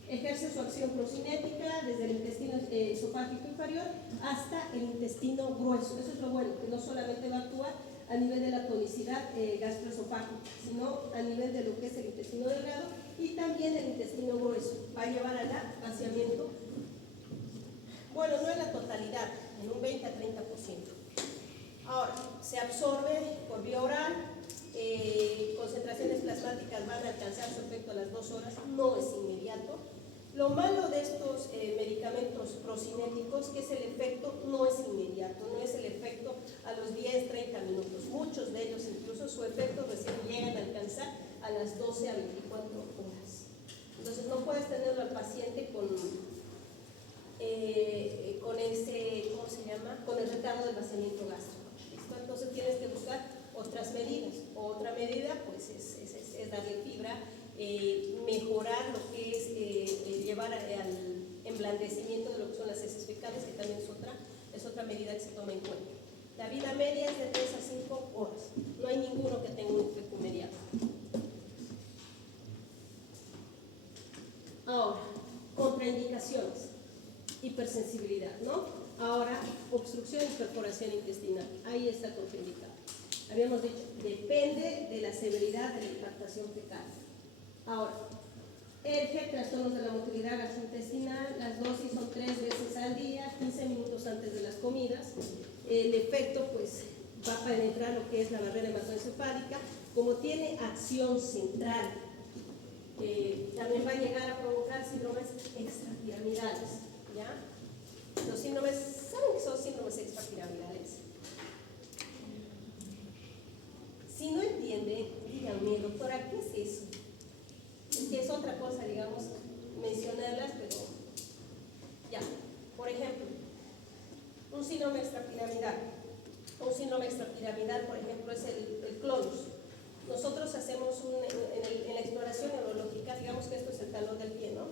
Ejerce su acción procinética desde el intestino esofágico inferior hasta el intestino grueso. Eso es lo bueno, que no solamente va a actuar a nivel de la tonicidad gastroesofágica, sino a nivel de lo que es el intestino delgado y también el intestino grueso. Va a llevar al vaciamiento, bueno, no en la totalidad, en un 20 a 30%. Ahora, se absorbe por vía oral, concentraciones plasmáticas van a alcanzar su efecto a las 2 horas, no es inmediato. Lo malo de estos medicamentos procinéticos es que el efecto no es inmediato, no es el efecto a los 10-30 minutos. Muchos de ellos, incluso su efecto recién llegan a alcanzar a las 12 a 24 horas. Entonces no puedes tenerlo al paciente con ese, ¿cómo se llama? Con el retardo del vaciamiento gástrico. ¿Listo? Entonces tienes que buscar otras medidas. Otra medida pues es darle fibra, mejorar lo que es llevar al emblandecimiento de lo que son las heces fecales, que también es otra medida que se toma en cuenta. La vida media es de 3 a 5 horas. No hay ninguno que tenga un efecto inmediato. Ahora, contraindicaciones. Hipersensibilidad, ¿no? Ahora, obstrucción y perforación intestinal. Ahí está contraindicado. Habíamos dicho, depende de la severidad de la impactación fecal. Ahora, ERGE, trastornos de la motilidad gastrointestinal, las dosis son 3 veces al día, 15 minutos antes de las comidas. El efecto, pues, va a penetrar lo que es la barrera hematoencefálica. Como tiene acción central, también va a llegar a provocar síndromes extrapiramidales, ¿ya? Los síndromes, ¿saben qué son síndromes extrapiramidales? Si no entiende, díganme, doctora, ¿qué es eso? Es que es otra cosa, digamos, mencionarlas, pero ya. Por ejemplo, un síndrome extrapiramidal. Un síndrome extrapiramidal, por ejemplo, es el clonus. Nosotros hacemos en la exploración neurológica, digamos que esto es el talón del pie, ¿no?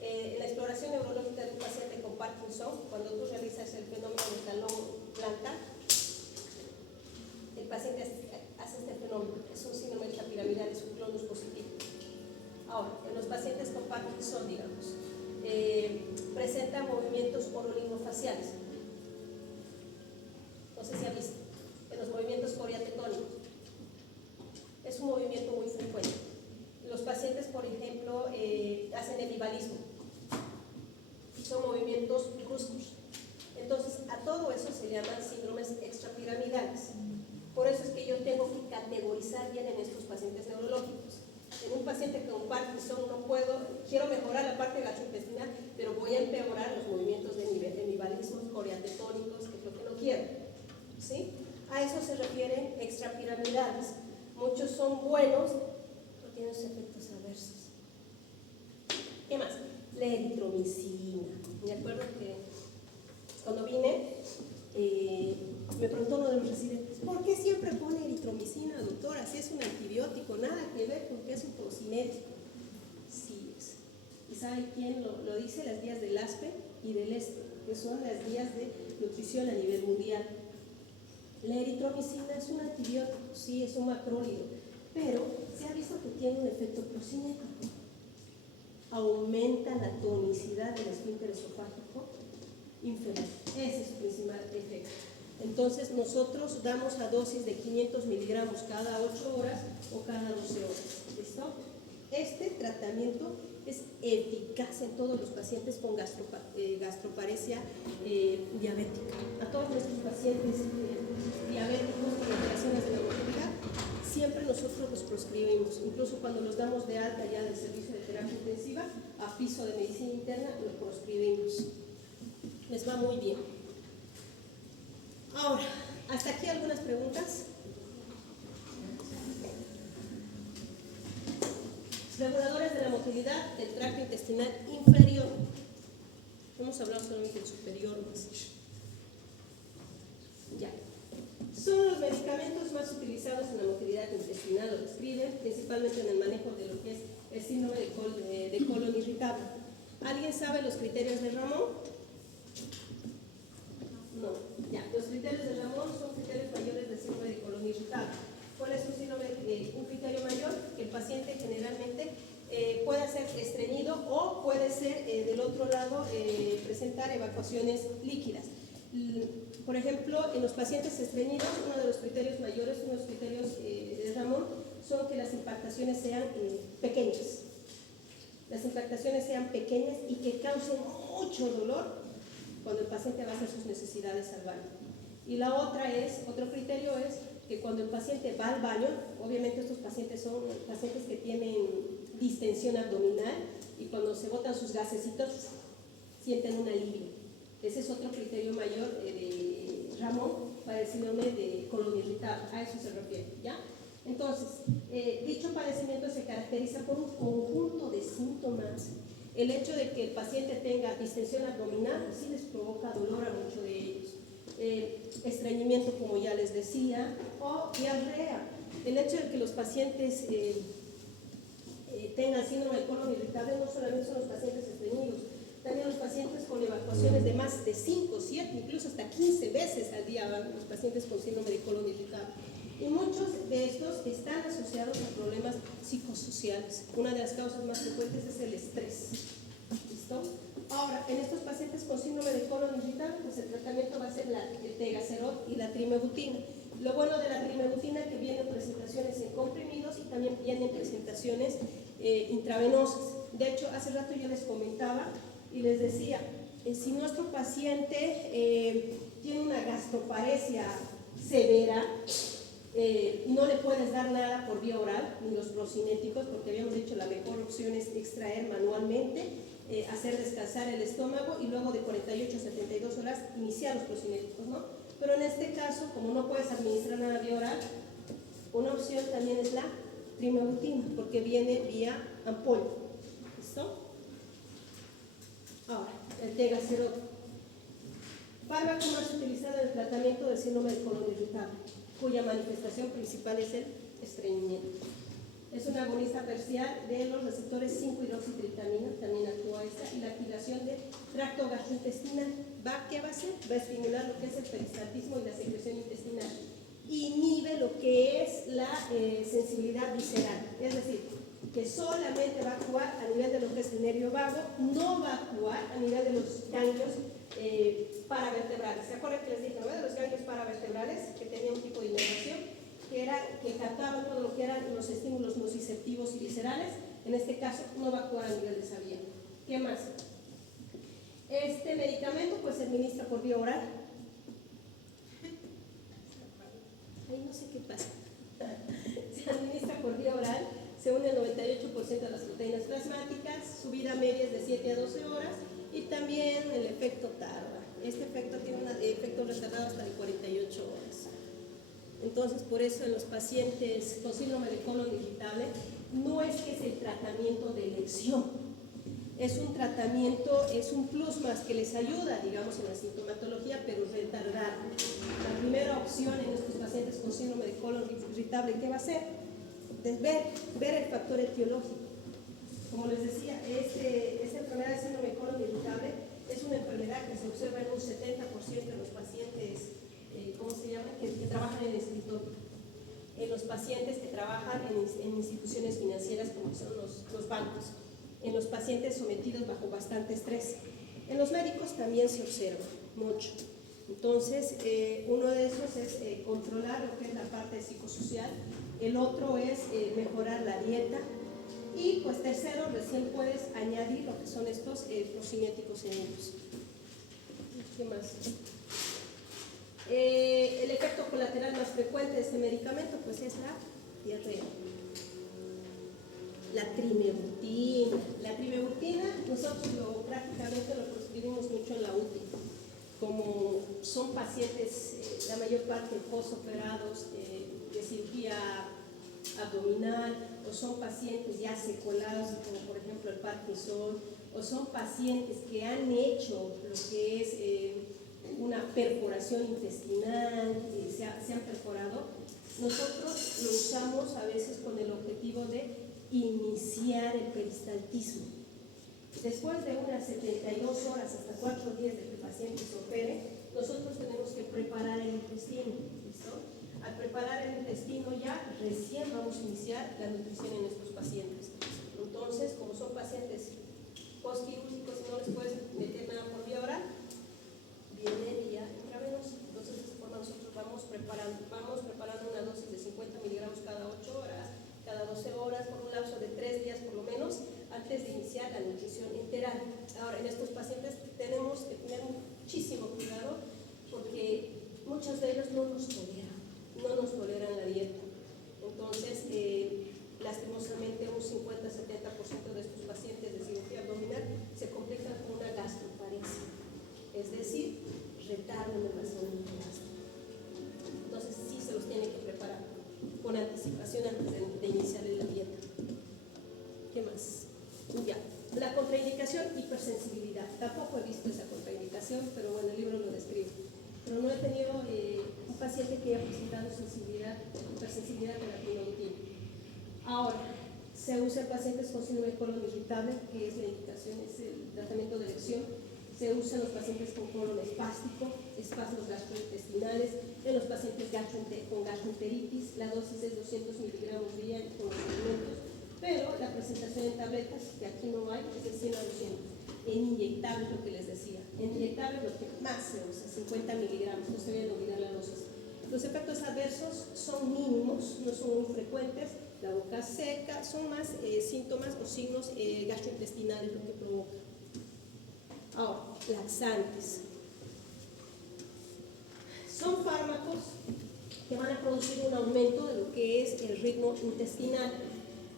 En la exploración neurológica de un paciente con Parkinson, cuando tú realizas el fenómeno del talón plantar, el paciente hace este fenómeno, es un síndrome extrapiramidal, es un clonus positivo. Ahora, en los pacientes con Parkinson, digamos, presenta movimientos orolingofaciales. No sé si han visto, en los movimientos coreatetónicos. Es un movimiento muy frecuente. Los pacientes, por ejemplo, hacen hemivalismo. Son movimientos bruscos. Entonces, a todo eso se llaman síndromes extrapiramidales. Por eso es que yo tengo que categorizar bien en estos pacientes neurológicos. En un paciente con Parkinson no puedo, quiero mejorar la parte gastrointestinal, pero voy a empeorar los movimientos de hemivalismos coreatetónicos, que es lo que no quiero. ¿Sí? A eso se refieren extrapiramidales. Muchos son buenos, pero tienen sus efectos adversos. ¿Qué más? La eritromicina. Me acuerdo que cuando vine, me preguntó uno de los residentes, ¿por qué siempre pone eritromicina, doctora? Si es un antibiótico, nada que ver con que es un procinético. Sí es. ¿Y sabe quién lo dice? Las guías del ASPE y del ESPE, que son las guías de nutrición a nivel mundial. La eritromicina es un antibiótico, sí, es un macrólido, pero se ha visto que tiene un efecto procinético. Aumenta la tonicidad del esfínter esofágico inferior. Ese es su principal efecto. Entonces nosotros damos a dosis de 500 miligramos cada 8 horas o cada 12 horas. ¿Listo? Este tratamiento es eficaz en todos los pacientes con gastroparesia diabética. A todos nuestros pacientes diabéticos con alteraciones de la motilidad, siempre nosotros los proscribimos. Incluso cuando los damos de alta ya del servicio de terapia intensiva, a piso de medicina interna, los proscribimos. Les va muy bien. Ahora, hasta aquí algunas preguntas. Reguladores de la motilidad del tracto intestinal inferior. Vamos a hablar solamente del superior más. Ya. Son los medicamentos más utilizados en la motilidad intestinal, lo describen, principalmente en el manejo de lo que es el síndrome de colon irritable. ¿Alguien sabe los criterios de Ramón? No. Ya. Los criterios de Ramón son criterios mayores del síndrome de colon irritable. ¿Cuál es un criterio mayor? Que el paciente generalmente pueda ser estreñido o puede ser del otro lado presentar evacuaciones líquidas. Por ejemplo, en los pacientes estreñidos, uno de los criterios mayores, uno de los criterios de Ramón, son que las impactaciones sean pequeñas. Las impactaciones sean pequeñas y que causen mucho dolor cuando el paciente va a hacer sus necesidades al baño. Y la otra otro criterio es que cuando el paciente va al baño, obviamente estos pacientes son pacientes que tienen distensión abdominal y cuando se botan sus gasecitos sienten un alivio. Ese es otro criterio mayor de Ramón para el síndrome de colon irritable, a eso se refiere, ¿ya? Entonces, dicho padecimiento se caracteriza por un conjunto de síntomas. El hecho de que el paciente tenga distensión abdominal sí les provoca dolor a muchos de ellos. Estreñimiento, como ya les decía, o diarrea. El hecho de que los pacientes tengan síndrome de colon irritable no solamente son los pacientes estreñidos, también los pacientes con evacuaciones de más de 5, 7, incluso hasta 15 veces al día van los pacientes con síndrome de colon irritable. Y muchos de estos están asociados a problemas psicosociales. Una de las causas más frecuentes es el estrés. ¿Listo? Ahora, en estos pacientes con síndrome de colon irritable, pues el tratamiento va a ser el tegaserot y la trimebutina. Lo bueno de la trimebutina es que vienen presentaciones en comprimidos y también vienen presentaciones intravenosas. De hecho, hace rato yo les comentaba y les decía, si nuestro paciente tiene una gastroparesia severa, no le puedes dar nada por vía oral, ni los procinéticos, porque habíamos dicho la mejor opción es extraer manualmente, hacer descansar el estómago y luego de 48 a 72 horas iniciar los procinéticos, ¿no? Pero en este caso, como no puedes administrar nada vía oral, una opción también es la trimebutina, porque viene vía ampolla. ¿Listo? Ahora, el tegaserot. Fármaco más utilizado en el tratamiento del síndrome de colon irritable, cuya manifestación principal es el estreñimiento. Es un agonista parcial de los receptores 5-hidroxitritamina, también actúa esta, y la activación del tracto gastrointestinal. ¿Qué va a hacer? Va a estimular lo que es el peristaltismo y la secreción intestinal. Inhibe lo que es la sensibilidad visceral, es decir, que solamente va a actuar a nivel de lo que es el nervio vago, no va a actuar a nivel de los ganglios paravertebrales. ¿Se acuerdan que les dije, no? De los ganglios paravertebrales, que tenían un tipo de inervación, que captaban todo lo que eran los estímulos nociceptivos y viscerales? En este caso no va a actuar a nivel de esa vía. ¿Qué más? Este medicamento pues se administra por vía oral. Ay, no sé qué pasa. Se administra por vía oral, se une el 98% de las proteínas plasmáticas, su vida media es de 7 a 12 horas y también el efecto tarda. Este efecto tiene un efecto retardado hasta de 48 horas. Entonces, por eso en los pacientes con síndrome de colon irritable no es que es el tratamiento de elección, es un tratamiento, es un plus más que les ayuda, digamos, en la sintomatología, pero retardar. La primera opción en estos pacientes con síndrome de colon irritable, ¿qué va a ser? Es ver el factor etiológico. Como les decía, esta enfermedad de síndrome de colon irritable es una enfermedad que se observa en un 70% de los pacientes, ¿cómo se llama? llama? Que trabajan en el escritorio, en los pacientes que trabajan en instituciones financieras como son los bancos, en los pacientes sometidos bajo bastante estrés. En los médicos también se observa mucho. Entonces, uno de esos es controlar lo que es la parte psicosocial, el otro es mejorar la dieta, y pues tercero, recién puedes añadir lo que son estos procinéticos en ellos. ¿Qué más? El efecto colateral más frecuente de este medicamento pues es la diarrea. La trimebutina. La trimebutina nosotros prácticamente lo prescribimos mucho en la UTI. Como son pacientes, la mayor parte postoperados de cirugía abdominal, o son pacientes ya secolados, como por ejemplo el Parkinson, o son pacientes que han hecho lo que es una perforación intestinal, se han perforado, nosotros lo usamos a veces con el objetivo de iniciar el peristaltismo. Después de unas 72 horas hasta 4 días de que el paciente se opere, nosotros tenemos que preparar el intestino. ¿Listo? Al preparar el intestino ya recién vamos a iniciar la nutrición en estos pacientes. Entonces, como son pacientes postquirúrgicos y no les puedes meter nada por vía oral, viene vía intravenosa. Entonces, de esta forma nosotros vamos preparando una dosis de 50 miligramos cada 8 horas, cada 12 horas, por un lapso de 3 días por lo menos, antes de iniciar la nutrición enteral. Ahora, en estos pacientes tenemos que tener muchísimo cuidado porque muchos de ellos no nos toleran la dieta. Entonces, lastimosamente un 50-70% de estos pacientes de cirugía abdominal se complican con una gastroparesia, es decir, retardo en el vaciamiento gástrico. Entonces, sí se los tiene que preparar con anticipación antes de iniciar la dieta. ¿Qué más? Ya, la contraindicación, hipersensibilidad. Tampoco he visto esa contraindicación, pero bueno, el libro lo describe. Pero no he tenido un paciente que haya presentado hipersensibilidad con la trimebutina. Ahora, se usa en pacientes con síndrome de colon irritable, que es la indicación, es el tratamiento de elección. Se usa en los pacientes con colon espástico, espasmos gastrointestinales, en los pacientes con gastroenteritis. La dosis es 200 miligramos diarios con los alimentos, pero la presentación en tabletas, que aquí no hay, es de 100 a 200. En inyectables, lo que les decía, en inyectables lo que más se usa, 50 miligramos, no se deben olvidar la dosis. Los efectos adversos son mínimos, no son muy frecuentes, la boca seca, son más síntomas o signos gastrointestinales lo que provoca. Ahora, laxantes. Son fármacos que van a producir un aumento de lo que es el ritmo intestinal,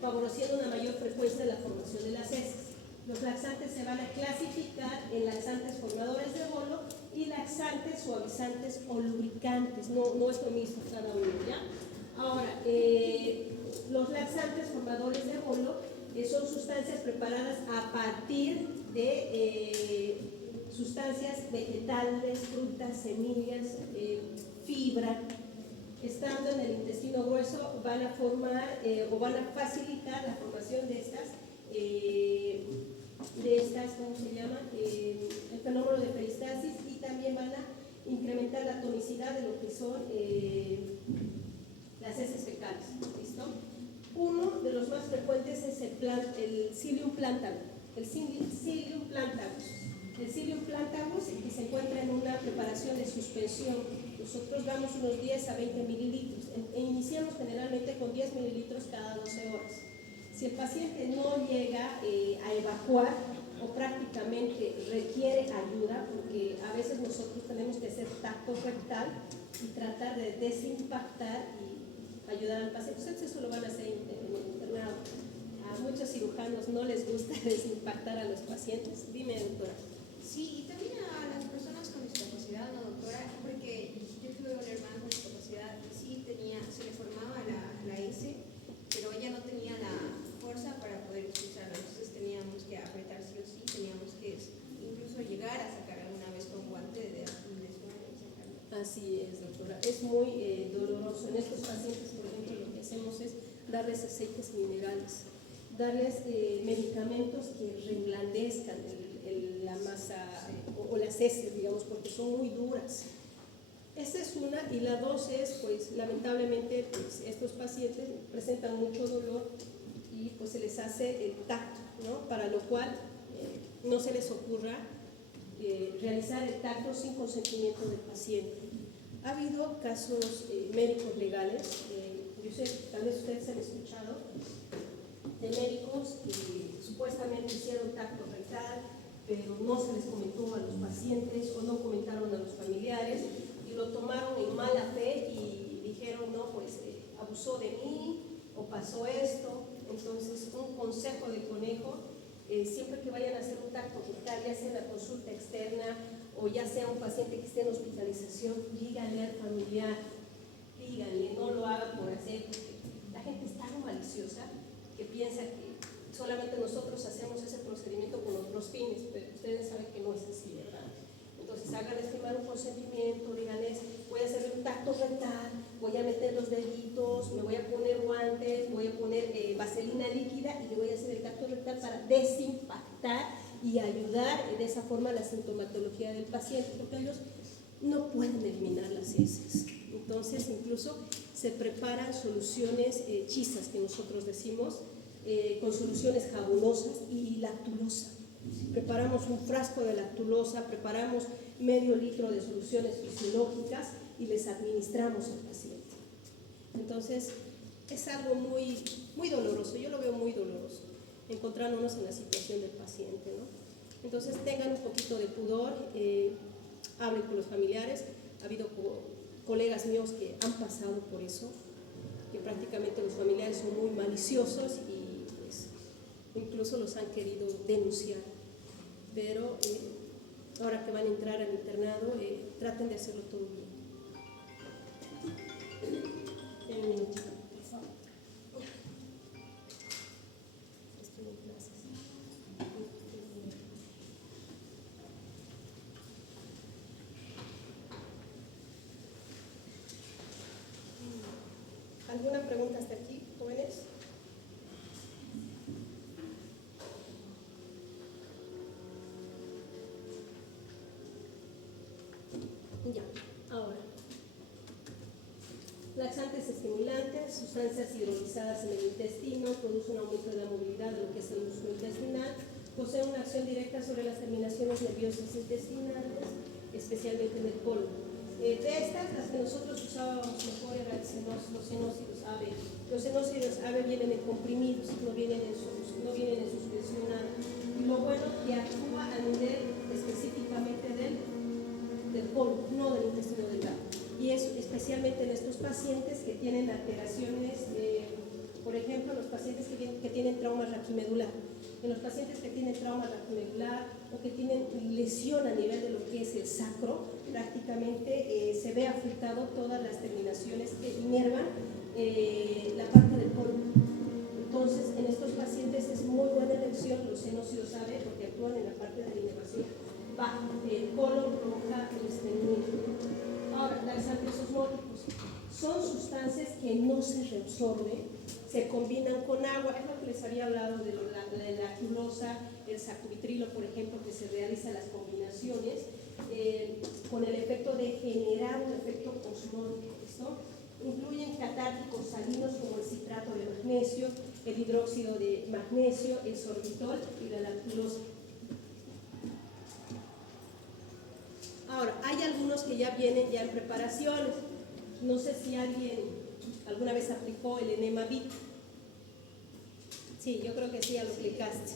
favoreciendo una mayor frecuencia de la formación de las heces. Los laxantes se van a clasificar en laxantes formadores de bolo y laxantes, suavizantes o lubricantes. No es lo mismo cada uno, ¿ya? Ahora, los laxantes formadores de bolo son sustancias preparadas a partir de sustancias vegetales, frutas, semillas, fibra. Estando en el intestino grueso van a formar o van a facilitar la formación de estas, ¿cómo se llama? El fenómeno de peristalsis, y también van a incrementar la tonicidad de lo que son las heces fecales. ¿Listo? Uno de los más frecuentes es el Psyllium plantarum. El Psyllium plantarum. El Psyllium plantarum, que se encuentra en una preparación de suspensión. Nosotros damos unos 10 a 20 mililitros. Iniciamos generalmente con 10 mililitros cada 12 horas. Si el paciente no llega a evacuar o prácticamente requiere ayuda, porque a veces nosotros tenemos que hacer tacto rectal y tratar de desimpactar y ayudar al paciente. Ustedes eso lo van a hacer en el internado. A muchos cirujanos no les gusta desimpactar a los pacientes. Dime, doctora. Sí, y también a las personas con discapacidad, ¿no, doctora? Porque yo tuve una hermana con discapacidad y sí se le formaba la S, pero ella no tenía la fuerza para poder expulsarla, entonces teníamos que apretar sí o sí, teníamos que incluso llegar a sacar alguna vez con guante de suave y sacarlo. Así es, doctora. Es muy doloroso. En estos pacientes, por ejemplo, lo que hacemos es darles aceites minerales, darles medicamentos que reblandezcan la masa o las heces, digamos, porque son muy duras. Entonces, nosotros tratamos de darles lo que es un poco de agua, un poco de sal, y tratar de desimpactar y ayudar al paciente. Ustedes eso lo van a hacer en el internado. A muchos cirujanos no les gusta desimpactar a los pacientes. Dime, doctora. Sí, y también a las personas con discapacidad, ¿no, doctora? Porque yo tuve una hermana con discapacidad y sí tenía se le formaba la S, pero ella no tenía la fuerza para poder expulsarla, entonces teníamos que apretar sí o sí, teníamos que llegar a sacar alguna vez con guante de suave y sacarlo. Así es, doctora. Es muy doloroso. En estos pacientes, por ejemplo, lo que hacemos es darles aceites minerales, darles Esta es una, y la dos es, pues lamentablemente, pues, estos pacientes presentan mucho dolor y pues se les hace el tacto, ¿no? Para lo cual no se les ocurra realizar el tacto sin consentimiento del paciente. Ha habido casos médicos legales, yo sé, tal vez ustedes han escuchado, de médicos que supuestamente hicieron tacto rectal, pero no se les comentó a los pacientes o no comentaron a los familiares y lo tomaron en mala fe y dijeron, no, pues abusó de mí o pasó esto. Entonces, un consejo de conejo, siempre que vayan a hacer un tacto rectal, ya sea en la consulta externa o ya sea un paciente que esté en hospitalización, díganle al familiar, díganle, no lo haga por hacer, porque la gente es tan maliciosa que piensa que solamente nosotros hacemos ese procedimiento con otros fines, pero ustedes saben que no es así, ¿verdad? Entonces háganles firmar un consentimiento, díganles, voy a hacer un tacto rectal, voy a meter los deditos, me voy a poner guantes, voy a poner vaselina líquida y le voy a hacer el tacto rectal para desimpactar y ayudar de esa forma a la sintomatología del paciente, porque ellos no pueden eliminar las heces. Entonces, incluso se preparan soluciones chisas que nosotros decimos, con soluciones jabonosas y lactulosa. Preparamos un frasco de lactulosa, preparamos medio litro de soluciones fisiológicas y les administramos al paciente. Entonces, es algo muy, muy doloroso, yo lo veo muy doloroso, encontrándonos en la situación del paciente, ¿no? Entonces, tengan un poquito de pudor, hablen con los familiares. Ha habido colegas míos que han pasado por eso, que prácticamente los familiares son muy maliciosos y pues, incluso los han querido denunciar, pero ahora que van a entrar al internado, traten de hacerlo todo bien. Un minutito, por favor. Estoy en clases. ¿Alguna pregunta hasta aquí, jóvenes? Ya, ahora. Laxantes estimulantes, sustancias hidrolizadas en el intestino, producen un aumento de la movilidad de lo que es el músculo intestinal, poseen una acción directa sobre las terminaciones nerviosas intestinales, especialmente en el colon. De estas, las que nosotros usábamos mejor eran los senócidos AB. Los senócidos AB vienen en comprimidos, no vienen en suspensión. Y lo bueno que actúa a nivel específicamente del colon, no del intestino delgado. Y es especialmente en estos pacientes que tienen alteraciones, por ejemplo, los pacientes que tienen trauma raquimedular. En los pacientes que tienen trauma raquimedular o que tienen lesión a nivel de lo que es el sacro, prácticamente se ve afectado todas las terminaciones que inervan la parte del colon. Entonces, en estos pacientes es muy buena elección los senócidos AB porque actúan en la parte de la inervación baja. El colon provoca el estreñimiento. Ahora, laxantes osmóticos son sustancias que no se reabsorben, se combinan con agua. Es lo que les había hablado de la lactulosa, el sacubitrilo, por ejemplo, que se realizan las combinaciones con el efecto de generar un efecto osmótico, ¿no? Incluyen catárticos salinos como el citrato de magnesio, el hidróxido de magnesio, el sorbitol y la lactulosa. Ahora, hay algunos que ya vienen ya en preparaciones. No sé si alguien alguna vez aplicó el Enemavit. Sí, yo creo que sí, ya lo aplicaste.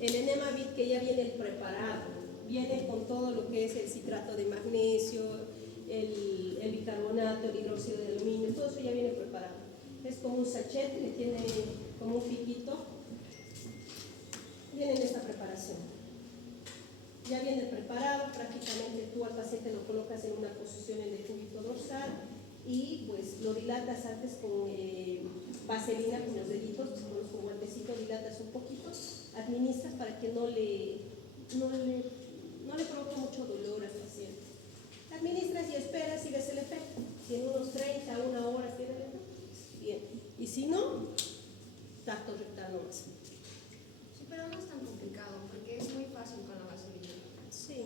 El Enemavit que ya viene preparado, viene con todo lo que es el citrato de magnesio, el bicarbonato, el hidróxido de aluminio, todo eso ya viene preparado. Es como un sachet que tiene como un piquito. Viene en esta preparación. Ya viene preparado, prácticamente tú al paciente lo colocas en una posición en el cúbito dorsal y pues lo dilatas antes con vaselina, con los deditos, con guantecito dilatas un poquito, administras para que no le provoque mucho dolor al paciente. Administras y esperas y ves el efecto. Si en unos 30 a 1 hora tiene el efecto, bien. Y si no, tacto rectal nomás. Sí, pero no es tan complicado porque es muy fácil con la vaselina. Sí,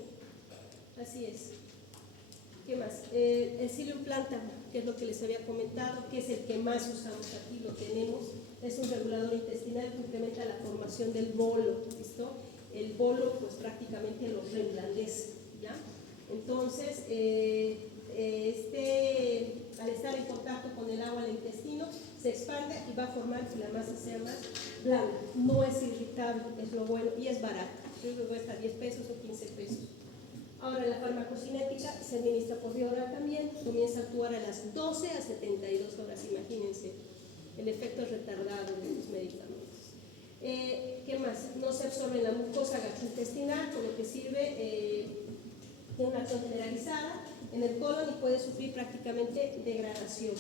así es. ¿Qué más? El el Psyllium plantar, que es lo que les había comentado, que es el que más usamos aquí, lo tenemos, es un regulador intestinal que incrementa la formación del bolo, ¿listo? El bolo pues prácticamente lo reblandece, ¿ya? Entonces, al estar en contacto con el agua del intestino, se expande y va a formar que la masa sea más blanda. No es irritable, es lo bueno, y es barato. Creo que cuesta 10 pesos o 15 pesos. Ahora, la farmacocinética se administra por vía oral también, comienza a actuar a las 12 a 72 horas, imagínense. El efecto es retardado de los medicamentos. ¿Qué más? No se absorbe en la mucosa gastrointestinal, por lo que sirve de una acción generalizada en el colon y puede sufrir prácticamente degradación.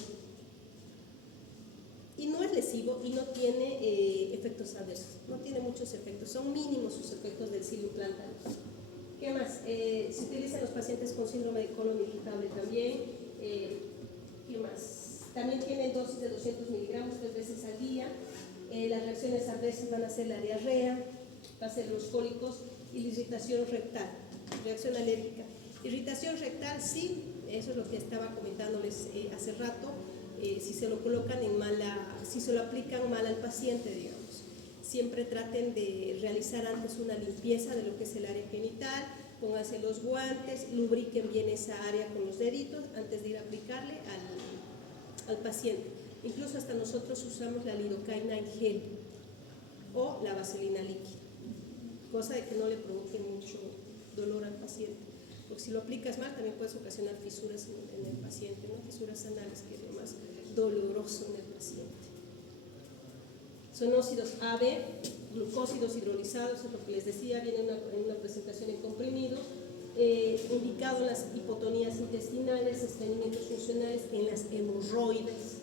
Y no es lesivo y no tiene efectos adversos, no tiene muchos efectos, son mínimos sus efectos del Psyllium plantar. ¿Qué más? Se utiliza en los pacientes con síndrome de colon irritable también. ¿Qué más? También tiene dosis de 200 miligramos 3 veces al día. Las reacciones adversas van a ser la diarrea, va a ser los cólicos y la irritación rectal, reacción alérgica. Irritación rectal, sí, eso es lo que estaba comentándoles hace rato. Si se lo colocan si se lo aplican mal al paciente, digamos. Siempre traten de realizar antes una limpieza de lo que es el área genital, pónganse los guantes, lubriquen bien esa área con los deditos antes de ir a aplicarle al paciente. Incluso hasta nosotros usamos la lidocaína en gel o la vaselina líquida, cosa de que no le provoque mucho dolor al paciente. Porque si lo aplicas mal también puedes ocasionar fisuras en el paciente, ¿no? Fisuras anales, que es lo más doloroso en el paciente. Son óxidos AB, glucósidos hidrolizados, es lo que les decía, viene en una presentación en comprimido, indicado en las hipotonías intestinales, estreñimientos funcionales, en las hemorroides.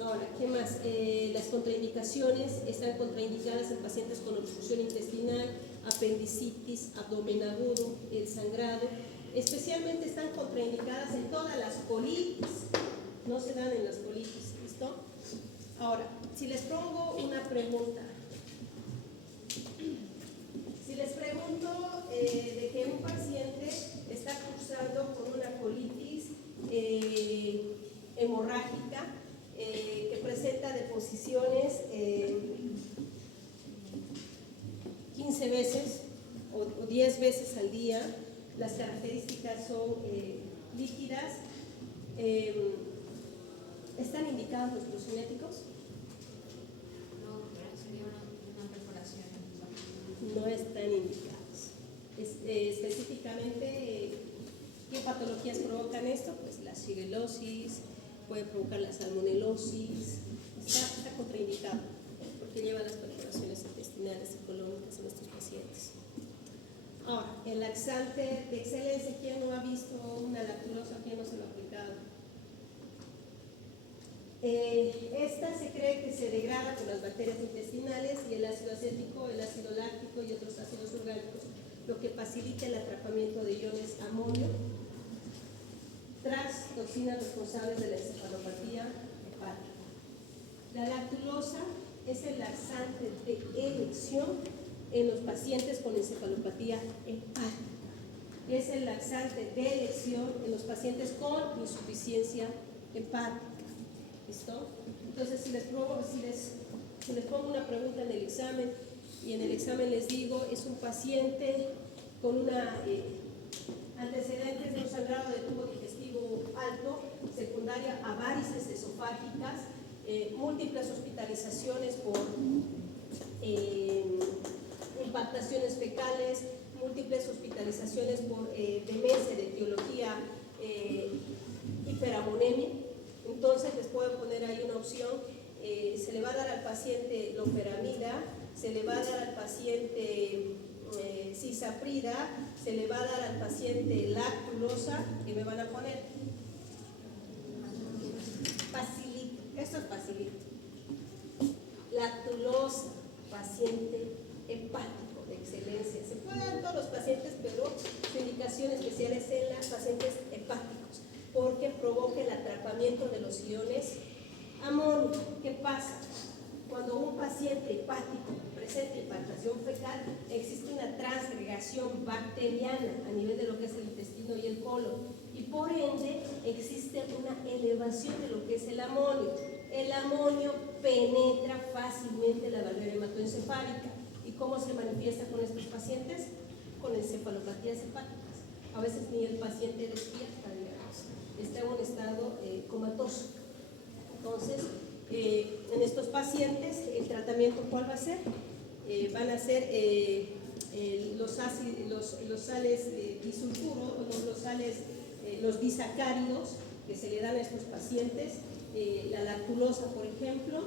Ahora, ¿qué más? Las contraindicaciones están contraindicadas en pacientes con obstrucción intestinal, apendicitis, abdomen agudo, el sangrado. Especialmente están contraindicadas en todas las colitis, no se dan en las colitis, ¿listo? Ahora, si les pongo una pregunta, si les pregunto de que un paciente está cursando con una colitis hemorrágica que presenta deposiciones 15 veces o 10 veces al día, las características son líquidas, ¿están indicados los procinéticos? Sería una perforación. No están indicados. Específicamente, ¿qué patologías provocan esto? Pues la shigellosis, puede provocar la salmonelosis, está contraindicado porque lleva las perforaciones intestinales y colónicas en estos pacientes. Ahora, el laxante de excelencia, ¿quién no ha visto una lactulosa? ¿Quién no se lo ha aplicado? Esta se cree que se degrada por las bacterias intestinales y el ácido acético, el ácido láctico y otros ácidos orgánicos, lo que facilita el atrapamiento de iones amonio tras toxinas responsables de la encefalopatía hepática. La lactulosa es el laxante de elección en los pacientes con encefalopatía hepática. Es el laxante de elección en los pacientes con insuficiencia hepática. ¿Listo? Entonces, si les pongo una pregunta en el examen y en el examen les digo, es un paciente con antecedentes de un sangrado de tubo digestivo alto, secundaria a varices esofágicas, múltiples hospitalizaciones por impactaciones fecales, múltiples hospitalizaciones por demencia de etiología hiperamonemia. Entonces les puedo poner ahí una opción, se le va a dar al paciente loperamida, se le va a dar al paciente cisaprida, se le va a dar al paciente lactulosa, que me van a poner facilito, esto es facilito, lactulosa, paciente hepático de excelencia. Se puede dar en todos los pacientes, pero su indicación especial es en los pacientes hepáticos, porque provoca el atrapamiento de los iones amonio. ¿Qué pasa? Cuando un paciente hepático presenta impactación fecal, existe una transgregación bacteriana a nivel de lo que es el intestino y el colon, y y por ende existe una elevación de lo que es el amonio. El amonio penetra fácilmente la barrera hematoencefálica. ¿Y cómo se manifiesta con estos pacientes? Con encefalopatías hepáticas. A veces ni el paciente despierta, digamos, está en un estado comatoso. Entonces, en estos pacientes, ¿el tratamiento cuál va a ser? Van a ser los sales disulfuro, los disacáridos que se le dan a estos pacientes, la lactulosa, por ejemplo,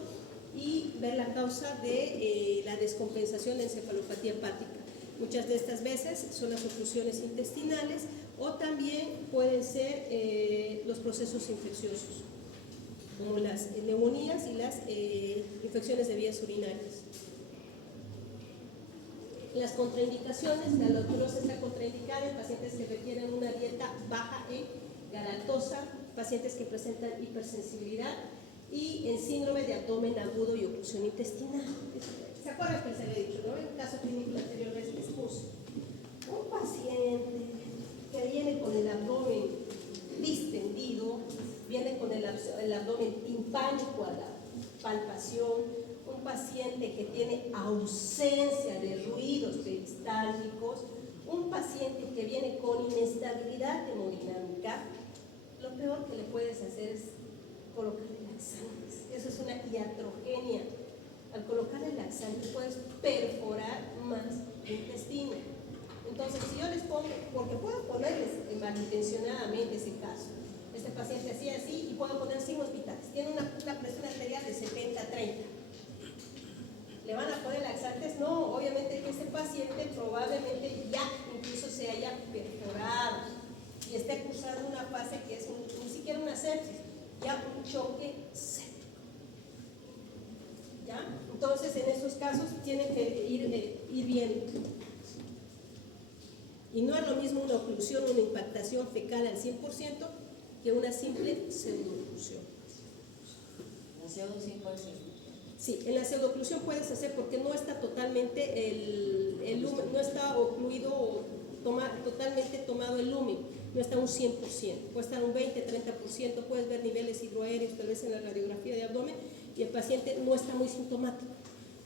y ver la causa de la descompensación de encefalopatía hepática. Muchas de estas veces son las oclusiones intestinales o también pueden ser los procesos infecciosos, como las neumonías y las infecciones de vías urinarias. Las contraindicaciones: la lactulosa está contraindicada en pacientes que requieren una dieta baja en galactosa, pacientes que presentan hipersensibilidad y en síndrome de abdomen agudo y oclusión intestinal. ¿Se acuerdan que se le he dicho, no? En el caso clínico anterior les puse un paciente que viene con el abdomen distendido, viene con el abdomen timpánico a la palpación, un paciente que tiene ausencia de ruidos peristálticos, un paciente que viene con inestabilidad hemodinámica, lo peor que le puedes hacer es colocarle laxantes. Eso es una iatrogenia. Al colocarle laxante puedes perforar más el intestino. Entonces, si yo les pongo, porque puedo ponerles malintencionadamente ese caso, este paciente hacía así y puedo poner signos vitales, tiene una presión arterial de 70-30. ¿Le van a poner laxantes? No, obviamente que ese paciente probablemente ya incluso se haya perforado y esté cursando una fase que es ni siquiera una sepsis, ya un choque séptico. ¿Ya? Entonces, en esos casos tienen que ir viendo. Y no es lo mismo una oclusión, una impactación fecal al 100% que una simple pseudoclusión. ¿La pseudo 100%? Sí, en la pseudoclusión puedes hacer porque no está totalmente el lumen, no está ocluido o totalmente tomado el lumen, no está un 100%, puede estar un 20-30%, puedes ver niveles hidroaéreos tal vez en la radiografía de abdomen y el paciente no está muy sintomático.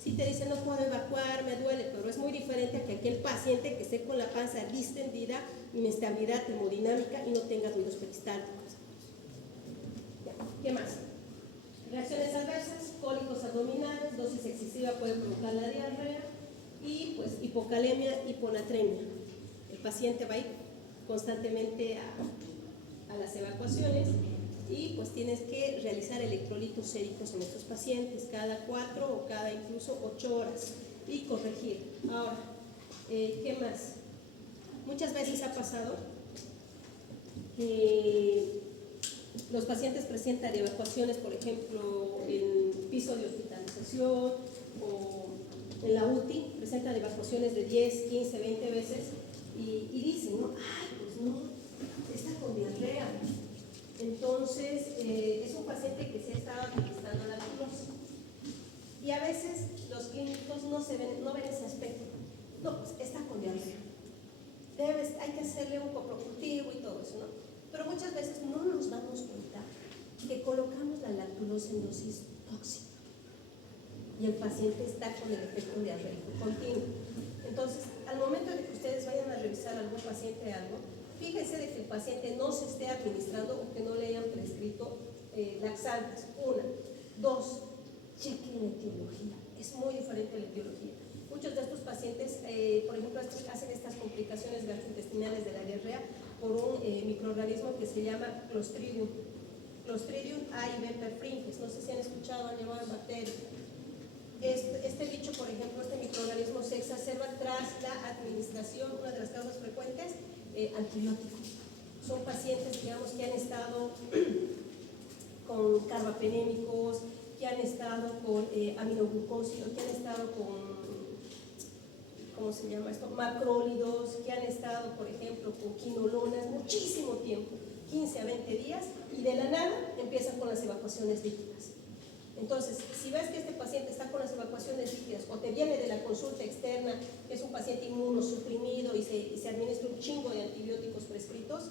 Si te dice no puedo evacuar, me duele, pero es muy diferente a que aquel paciente que esté con la panza distendida, inestabilidad hemodinámica y no tenga ruidos peristálticos. ¿Qué más? Reacciones adversas: cólicos abdominales, dosis excesiva puede provocar la diarrea y pues hipocalemia, hiponatremia. El paciente va a ir constantemente a las evacuaciones y pues tienes que realizar electrolitos séricos en estos pacientes cada 4 o cada incluso 8 horas y corregir. Ahora, ¿qué más? Muchas veces ha pasado que los pacientes presentan evacuaciones, por ejemplo, en piso de hospitalización o en la UTI, presentan evacuaciones de 10, 15, 20 veces y dicen, ¿no? Ay, pues no, está con diarrea. Entonces, es un paciente que se ha estado administrando la lactulosa. Y a veces los clínicos no ven ese aspecto. No, pues está con diarrea. Hay que hacerle un coprocultivo y todo eso, ¿no? Pero muchas veces no nos damos cuenta que colocamos la lactulosa en dosis tóxica y el paciente está con el efecto diarreico continuo. Entonces, al momento de que ustedes vayan a revisar a algún paciente algo, fíjense de que el paciente no se esté administrando o que no le hayan prescrito laxantes. 1. 2. Chequen la etiología. Es muy diferente la etiología. Muchos de estos pacientes, por ejemplo, hacen estas complicaciones gastrointestinales de la diarrea por un microorganismo que se llama Clostridium. Clostridium perfringens. No sé si han escuchado, han llevado bacterias. Este bicho, por ejemplo, este microorganismo se exacerba tras la administración, una de las causas frecuentes, antibióticos. Son pacientes, digamos, que han estado con carbapenémicos, que han estado con aminoglucósidos, que han estado con, ¿cómo se llama esto?, macrólidos, que han estado, por ejemplo, con quinolonas muchísimo tiempo, 15 a 20 días, y de la nada empiezan con las evacuaciones líquidas. Entonces, si ves que este paciente está con las evacuaciones líquidas o te viene de la consulta externa, que es un paciente inmunosuprimido y se administra un chingo de antibióticos prescritos,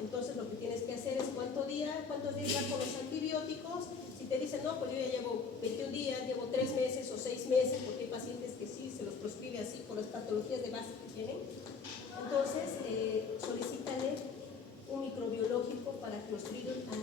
Entonces lo que tienes que hacer es cuántos días vas con los antibióticos. Si te dicen, no, pues yo ya llevo 21 días, llevo 3 meses o 6 meses, porque hay pacientes que sí se los prescribe así por las patologías de base que tienen. Entonces, solicítale un microbiológico para Clostridium A.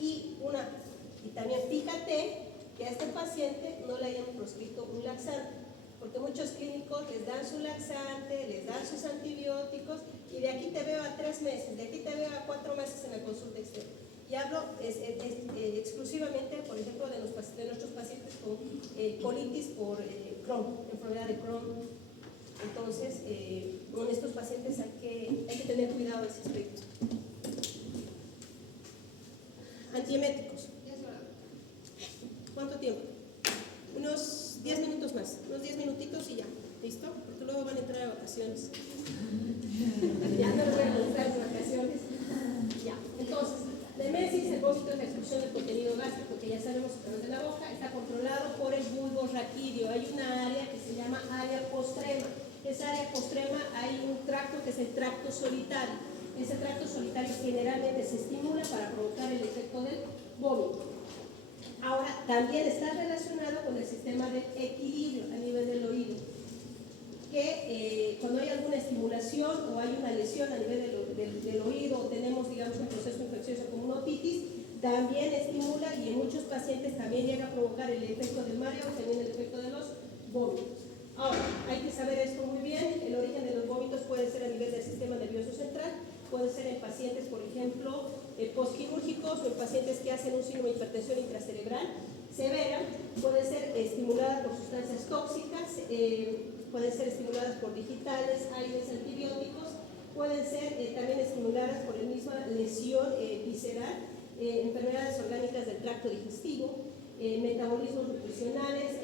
Y también fíjate que a este paciente no le hayan prescrito un laxante, porque muchos clínicos les dan su laxante, les dan sus antibióticos, y de aquí te veo a 3 meses, de aquí te veo a 4 meses en la consulta externa. Y hablo exclusivamente, por ejemplo, de nuestros pacientes con colitis por Crohn, enfermedad de Crohn. Entonces, con estos pacientes hay que tener cuidado de ese aspecto. Antieméticos. ¿Cuánto tiempo? Unos 10 minutos más, unos 10 minutitos y ya. ¿Listo? Porque luego van a entrar a vacaciones. Ya no les voy a mostrar las vacaciones. Ya. Entonces, la emesis, el vómito es la expulsión del contenido gástrico, que ya sabemos a través de la boca, está controlado por el bulbo raquídeo. Hay una área que se llama área postrema. Esa área postrema hay un tracto que es el tracto solitario. Ese tracto solitario generalmente se estimula para provocar el efecto del vómito. Ahora, también está relacionado con el sistema de equilibrio a nivel del oído, que cuando hay alguna estimulación o hay una lesión a nivel del oído, o tenemos, digamos, un proceso infeccioso como una otitis, también estimula, y en muchos pacientes también llega a provocar el efecto del mareo, también el efecto de los vómitos. Ahora, hay que saber esto muy bien. El origen de los vómitos puede ser a nivel del sistema nervioso central, puede ser en pacientes, por ejemplo, postquirúrgicos, o en pacientes que hacen un síndrome de hipertensión intracerebral severa, pueden ser estimuladas por sustancias tóxicas, pueden ser estimuladas por digitales, aires, antibióticos, pueden ser también estimuladas por la misma lesión visceral, enfermedades orgánicas del tracto digestivo, metabolismos nutricionales,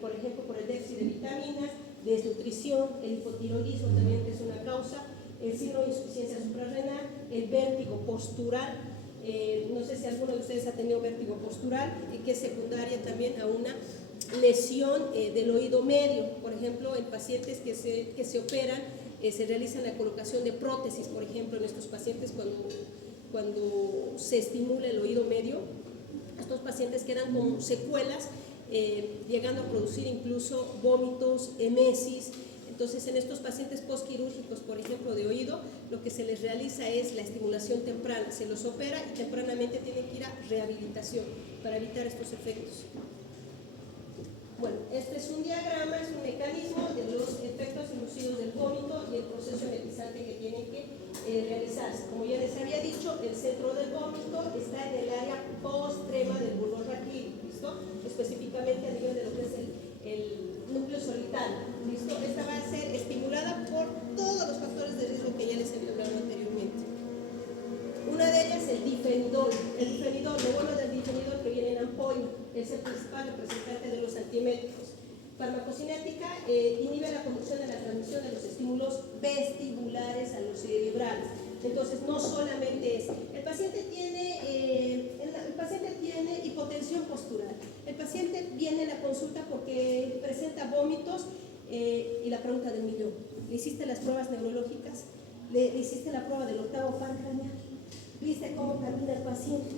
por ejemplo, por el déficit de vitaminas, desnutrición, el hipotiroidismo también es una causa, el síndrome de insuficiencia suprarrenal, el vértigo postural. No sé si alguno de ustedes ha tenido vértigo postural, que es secundaria también a una lesión del oído medio. Por ejemplo, en pacientes que se operan, se realiza la colocación de prótesis, por ejemplo, en estos pacientes cuando se estimula el oído medio. Estos pacientes quedan con secuelas, llegando a producir incluso vómitos, emesis. Entonces, en estos pacientes postquirúrgicos, por ejemplo, de oído, lo que se les realiza es la estimulación temprana. Se los opera y tempranamente tienen que ir a rehabilitación para evitar estos efectos. Bueno, este es un diagrama, es un mecanismo de los efectos inducidos del vómito y el proceso emetizante que tienen que realizarse. Como ya les había dicho, el centro del vómito está en el área postrema del bulbo raquídeo, ¿listo? Específicamente a nivel de lo que es el núcleo solitario, ¿listo? Esta va a ser estimulada por todos los factores de riesgo que ya les había hablado anteriormente. Una de ellas es el difenidol. El difenidol, lo bueno del difenidol que viene en ampolla, es el principal representante de los antieméticos. Farmacocinética inhibe la conducción de la transmisión de los estímulos vestibulares a los cerebrales. Entonces, no solamente es, el paciente tiene hipotensión postural, el paciente viene a la consulta porque presenta vómitos y la pregunta del millón: ¿le hiciste las pruebas neurológicas? ¿Le hiciste la prueba del octavo par craneal? ¿Viste cómo camina el paciente?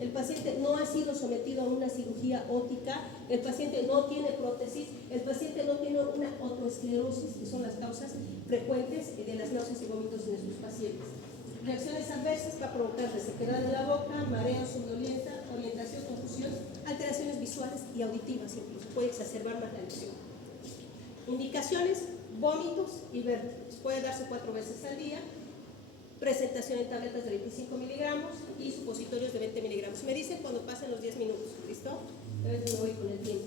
El paciente no ha sido sometido a una cirugía óptica, el paciente no tiene prótesis, el paciente no tiene una otoesclerosis, que son las causas frecuentes de las náuseas y vómitos en estos pacientes. Reacciones adversas va a provocar resequedad de la boca, mareo, somnolencia, orientación, confusión, alteraciones visuales y auditivas, incluso puede exacerbar más la lesión. Indicaciones: vómitos y vértigos. Puede darse 4 veces al día. Presentación en tabletas de 25 miligramos y supositorios de 20 miligramos. Me dicen cuando pasen los 10 minutos, ¿listo? Entonces me voy con el tiempo.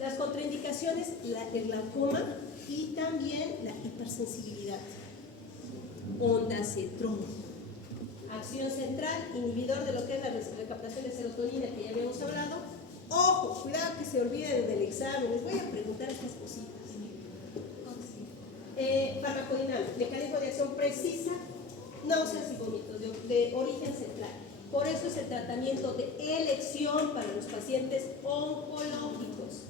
Las contraindicaciones: el glaucoma y también la hipersensibilidad. Ondansetron. Acción central, inhibidor de lo que es la recaptación de serotonina, que ya habíamos hablado. Ojo, cuidado que se olviden del examen, les voy a preguntar estas cositas. Farmacodinámica, mecanismo de acción precisa, náuseas y vómitos de origen central. Por eso es el tratamiento de elección para los pacientes oncológicos.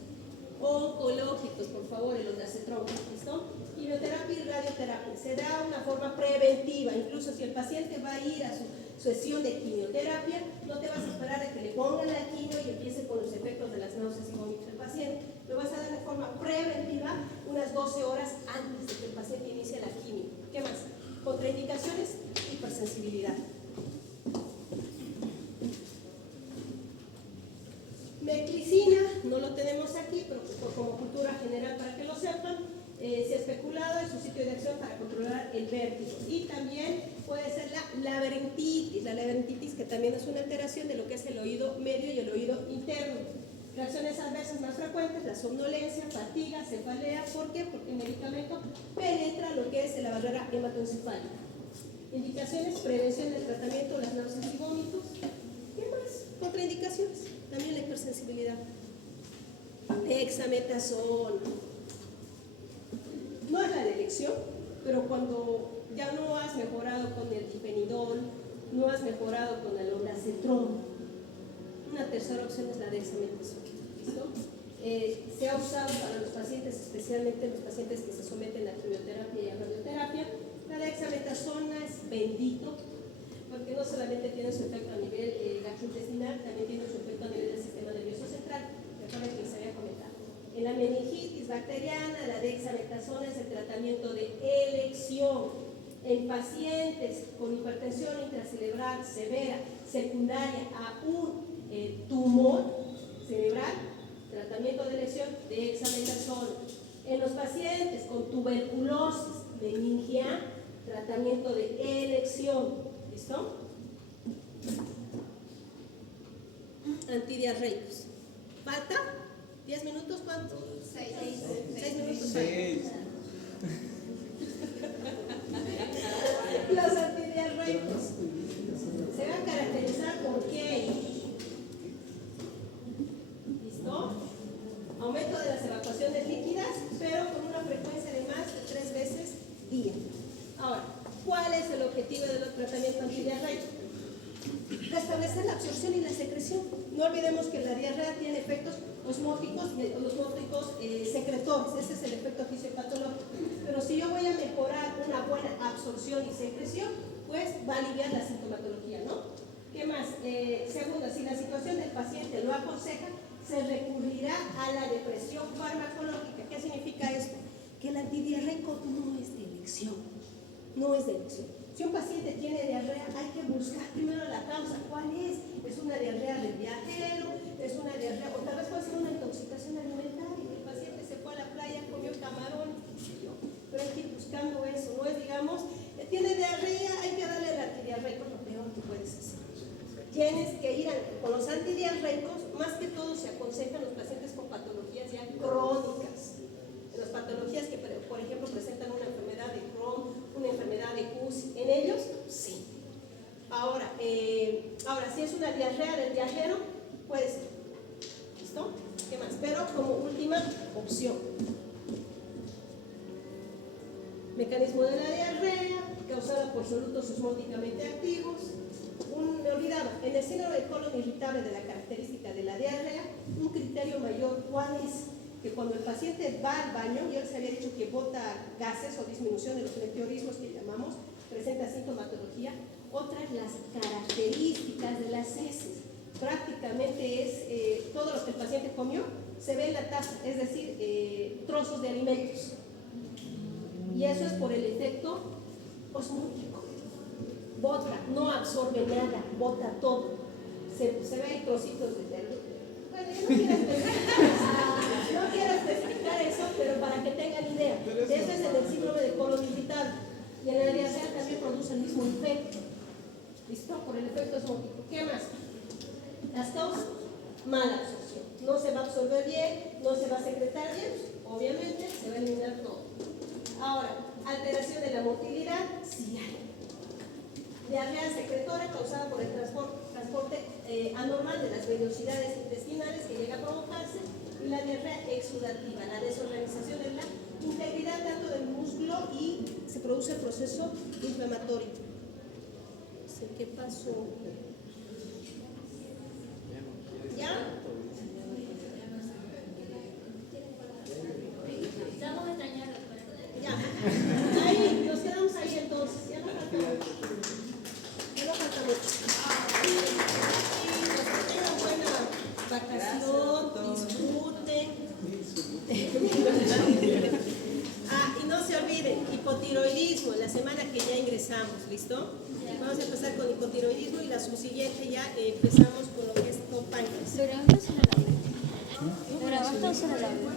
Oncológicos, por favor, el ondansetron, ¿listo? Y quimioterapia y radioterapia. Se da una forma preventiva, incluso si el paciente va a ir a su sesión de quimioterapia, no te vas a esperar a que le pongan la quimio y empiece con los efectos de las náuseas y vómitos del paciente. Lo vas a dar de forma preventiva unas 12 horas antes de que el paciente inicie la quimio. ¿Qué más? Contraindicaciones, hipersensibilidad. Meclicina, no lo tenemos aquí, pero como cultura general para que lo sepan, se ha especulado en su sitio de acción para controlar el vértigo. Y también puede ser la laberintitis que también es una alteración de lo que es el oído medio y el oído interno. Reacciones adversas más frecuentes, la somnolencia, fatiga, cefalea. ¿Por qué? Porque el medicamento penetra lo que es la barrera hematoencefálica. Indicaciones, prevención del tratamiento, las náuseas y vómitos. ¿Qué más? Contraindicaciones, también la hipersensibilidad. Dexametasona. No es la de elección, pero cuando ya no has mejorado con el difenidol, no has mejorado con el ondansetron, una tercera opción es la dexametasona. ¿Listo? Se ha usado para los pacientes, especialmente los pacientes que se someten a quimioterapia y a radioterapia. La dexametasona es bendito, porque no solamente tiene su efecto a nivel gastrointestinal, también tiene su efecto a nivel del sistema nervioso central. Recuerden que les había comentado. En la meningitis bacteriana, la dexametasona es el tratamiento de elección. En pacientes con hipertensión intracerebral severa, secundaria a un tumor cerebral, tratamiento de elección, dexametasona. En los pacientes con tuberculosis meningial, tratamiento de elección. ¿Listo? Antidiarreicos. ¿Falta? ¿10 minutos? ¿Cuánto? 6 minutos. 6. Los antidiarreicos se van a caracterizar por qué. ¿Listo? Aumento de las evacuaciones líquidas, pero con una frecuencia de más de 3 veces día. Ahora, ¿cuál es el objetivo del tratamiento antidiarreico? Restablecer la absorción y la secreción. No olvidemos que la diarrea tiene efectos osmóticos secretores. Ese es el efecto fisiopatológico. Pero si yo voy a mejorar una buena absorción y secreción, pues va a aliviar la sintomatología, ¿no? ¿Qué más? Segundo, si la situación del paciente lo aconseja, se recurrirá a la depresión farmacológica. ¿Qué significa esto? Que el antidiarreico no es de elección. No es de elección. Si un paciente tiene diarrea, hay que buscar primero la causa. ¿Cuál es? ¿Es una diarrea del viajero? ¿Es una diarrea? O tal vez puede ser una intoxicación alimentaria. El paciente se fue a la playa, comió camarón, pero hay que ir buscando eso. No es, digamos, tiene diarrea, hay que darle el antidiarreico, lo peor que puedes hacer. Tienes que ir con los antidiarreicos, más que todo se aconsejan los pacientes con patologías ya crónicas. En las patologías que, por ejemplo, presentan una enfermedad de Crohn, una enfermedad de CUS, en ellos, sí. Ahora, si es una diarrea del viajero, puede ser. ¿Listo? ¿Qué más? Pero como última opción. Mecanismo de la diarrea, causada por solutos osmóticamente activos. Me olvidaba, en el síndrome de colon irritable de la característica de la diarrea, un criterio mayor, ¿cuál es? Que cuando el paciente va al baño, yo les había dicho que bota gases o disminución de los meteorismos que llamamos, presenta sintomatología. Otras las características de las heces. Prácticamente es todo lo que el paciente comió, se ve en la taza, es decir, trozos de alimentos. Y eso es por el efecto osmótico. Bota, no absorbe nada, bota todo. Se ve ahí trocitos de verdura. Bueno, yo no quiero especificar eso, pero para que tengan idea. Eso es en el síndrome de colon irritable. Y en la diarrea también produce el mismo efecto. ¿Listo? Por el efecto osmótico. ¿Qué más? Las causas, mala absorción. No se va a absorber bien, no se va a secretar bien, obviamente se va a eliminar todo. Ahora, alteración de la motilidad, sí hay. Diarrea secretora causada por el transporte anormal de las vellosidades intestinales que llega a provocarse, y la diarrea exudativa, la desorganización de la integridad tanto del músculo y se produce el proceso inflamatorio. ¿Qué pasó? ¿Ya? Estamos extrañando. Ya. Ahí, nos quedamos ahí entonces, ya no falta mucho. Ya no falta mucho. Y que tengan buena vacación, disfruten. Y no se olviden, hipotiroidismo, la semana que ya ingresamos, ¿listo? Vamos a empezar con hipotiroidismo y la subsiguiente ya empezamos con lo que es páncreas. ¿Lo grabaste o solo el audio? ¿Lo grabaste o solo el audio?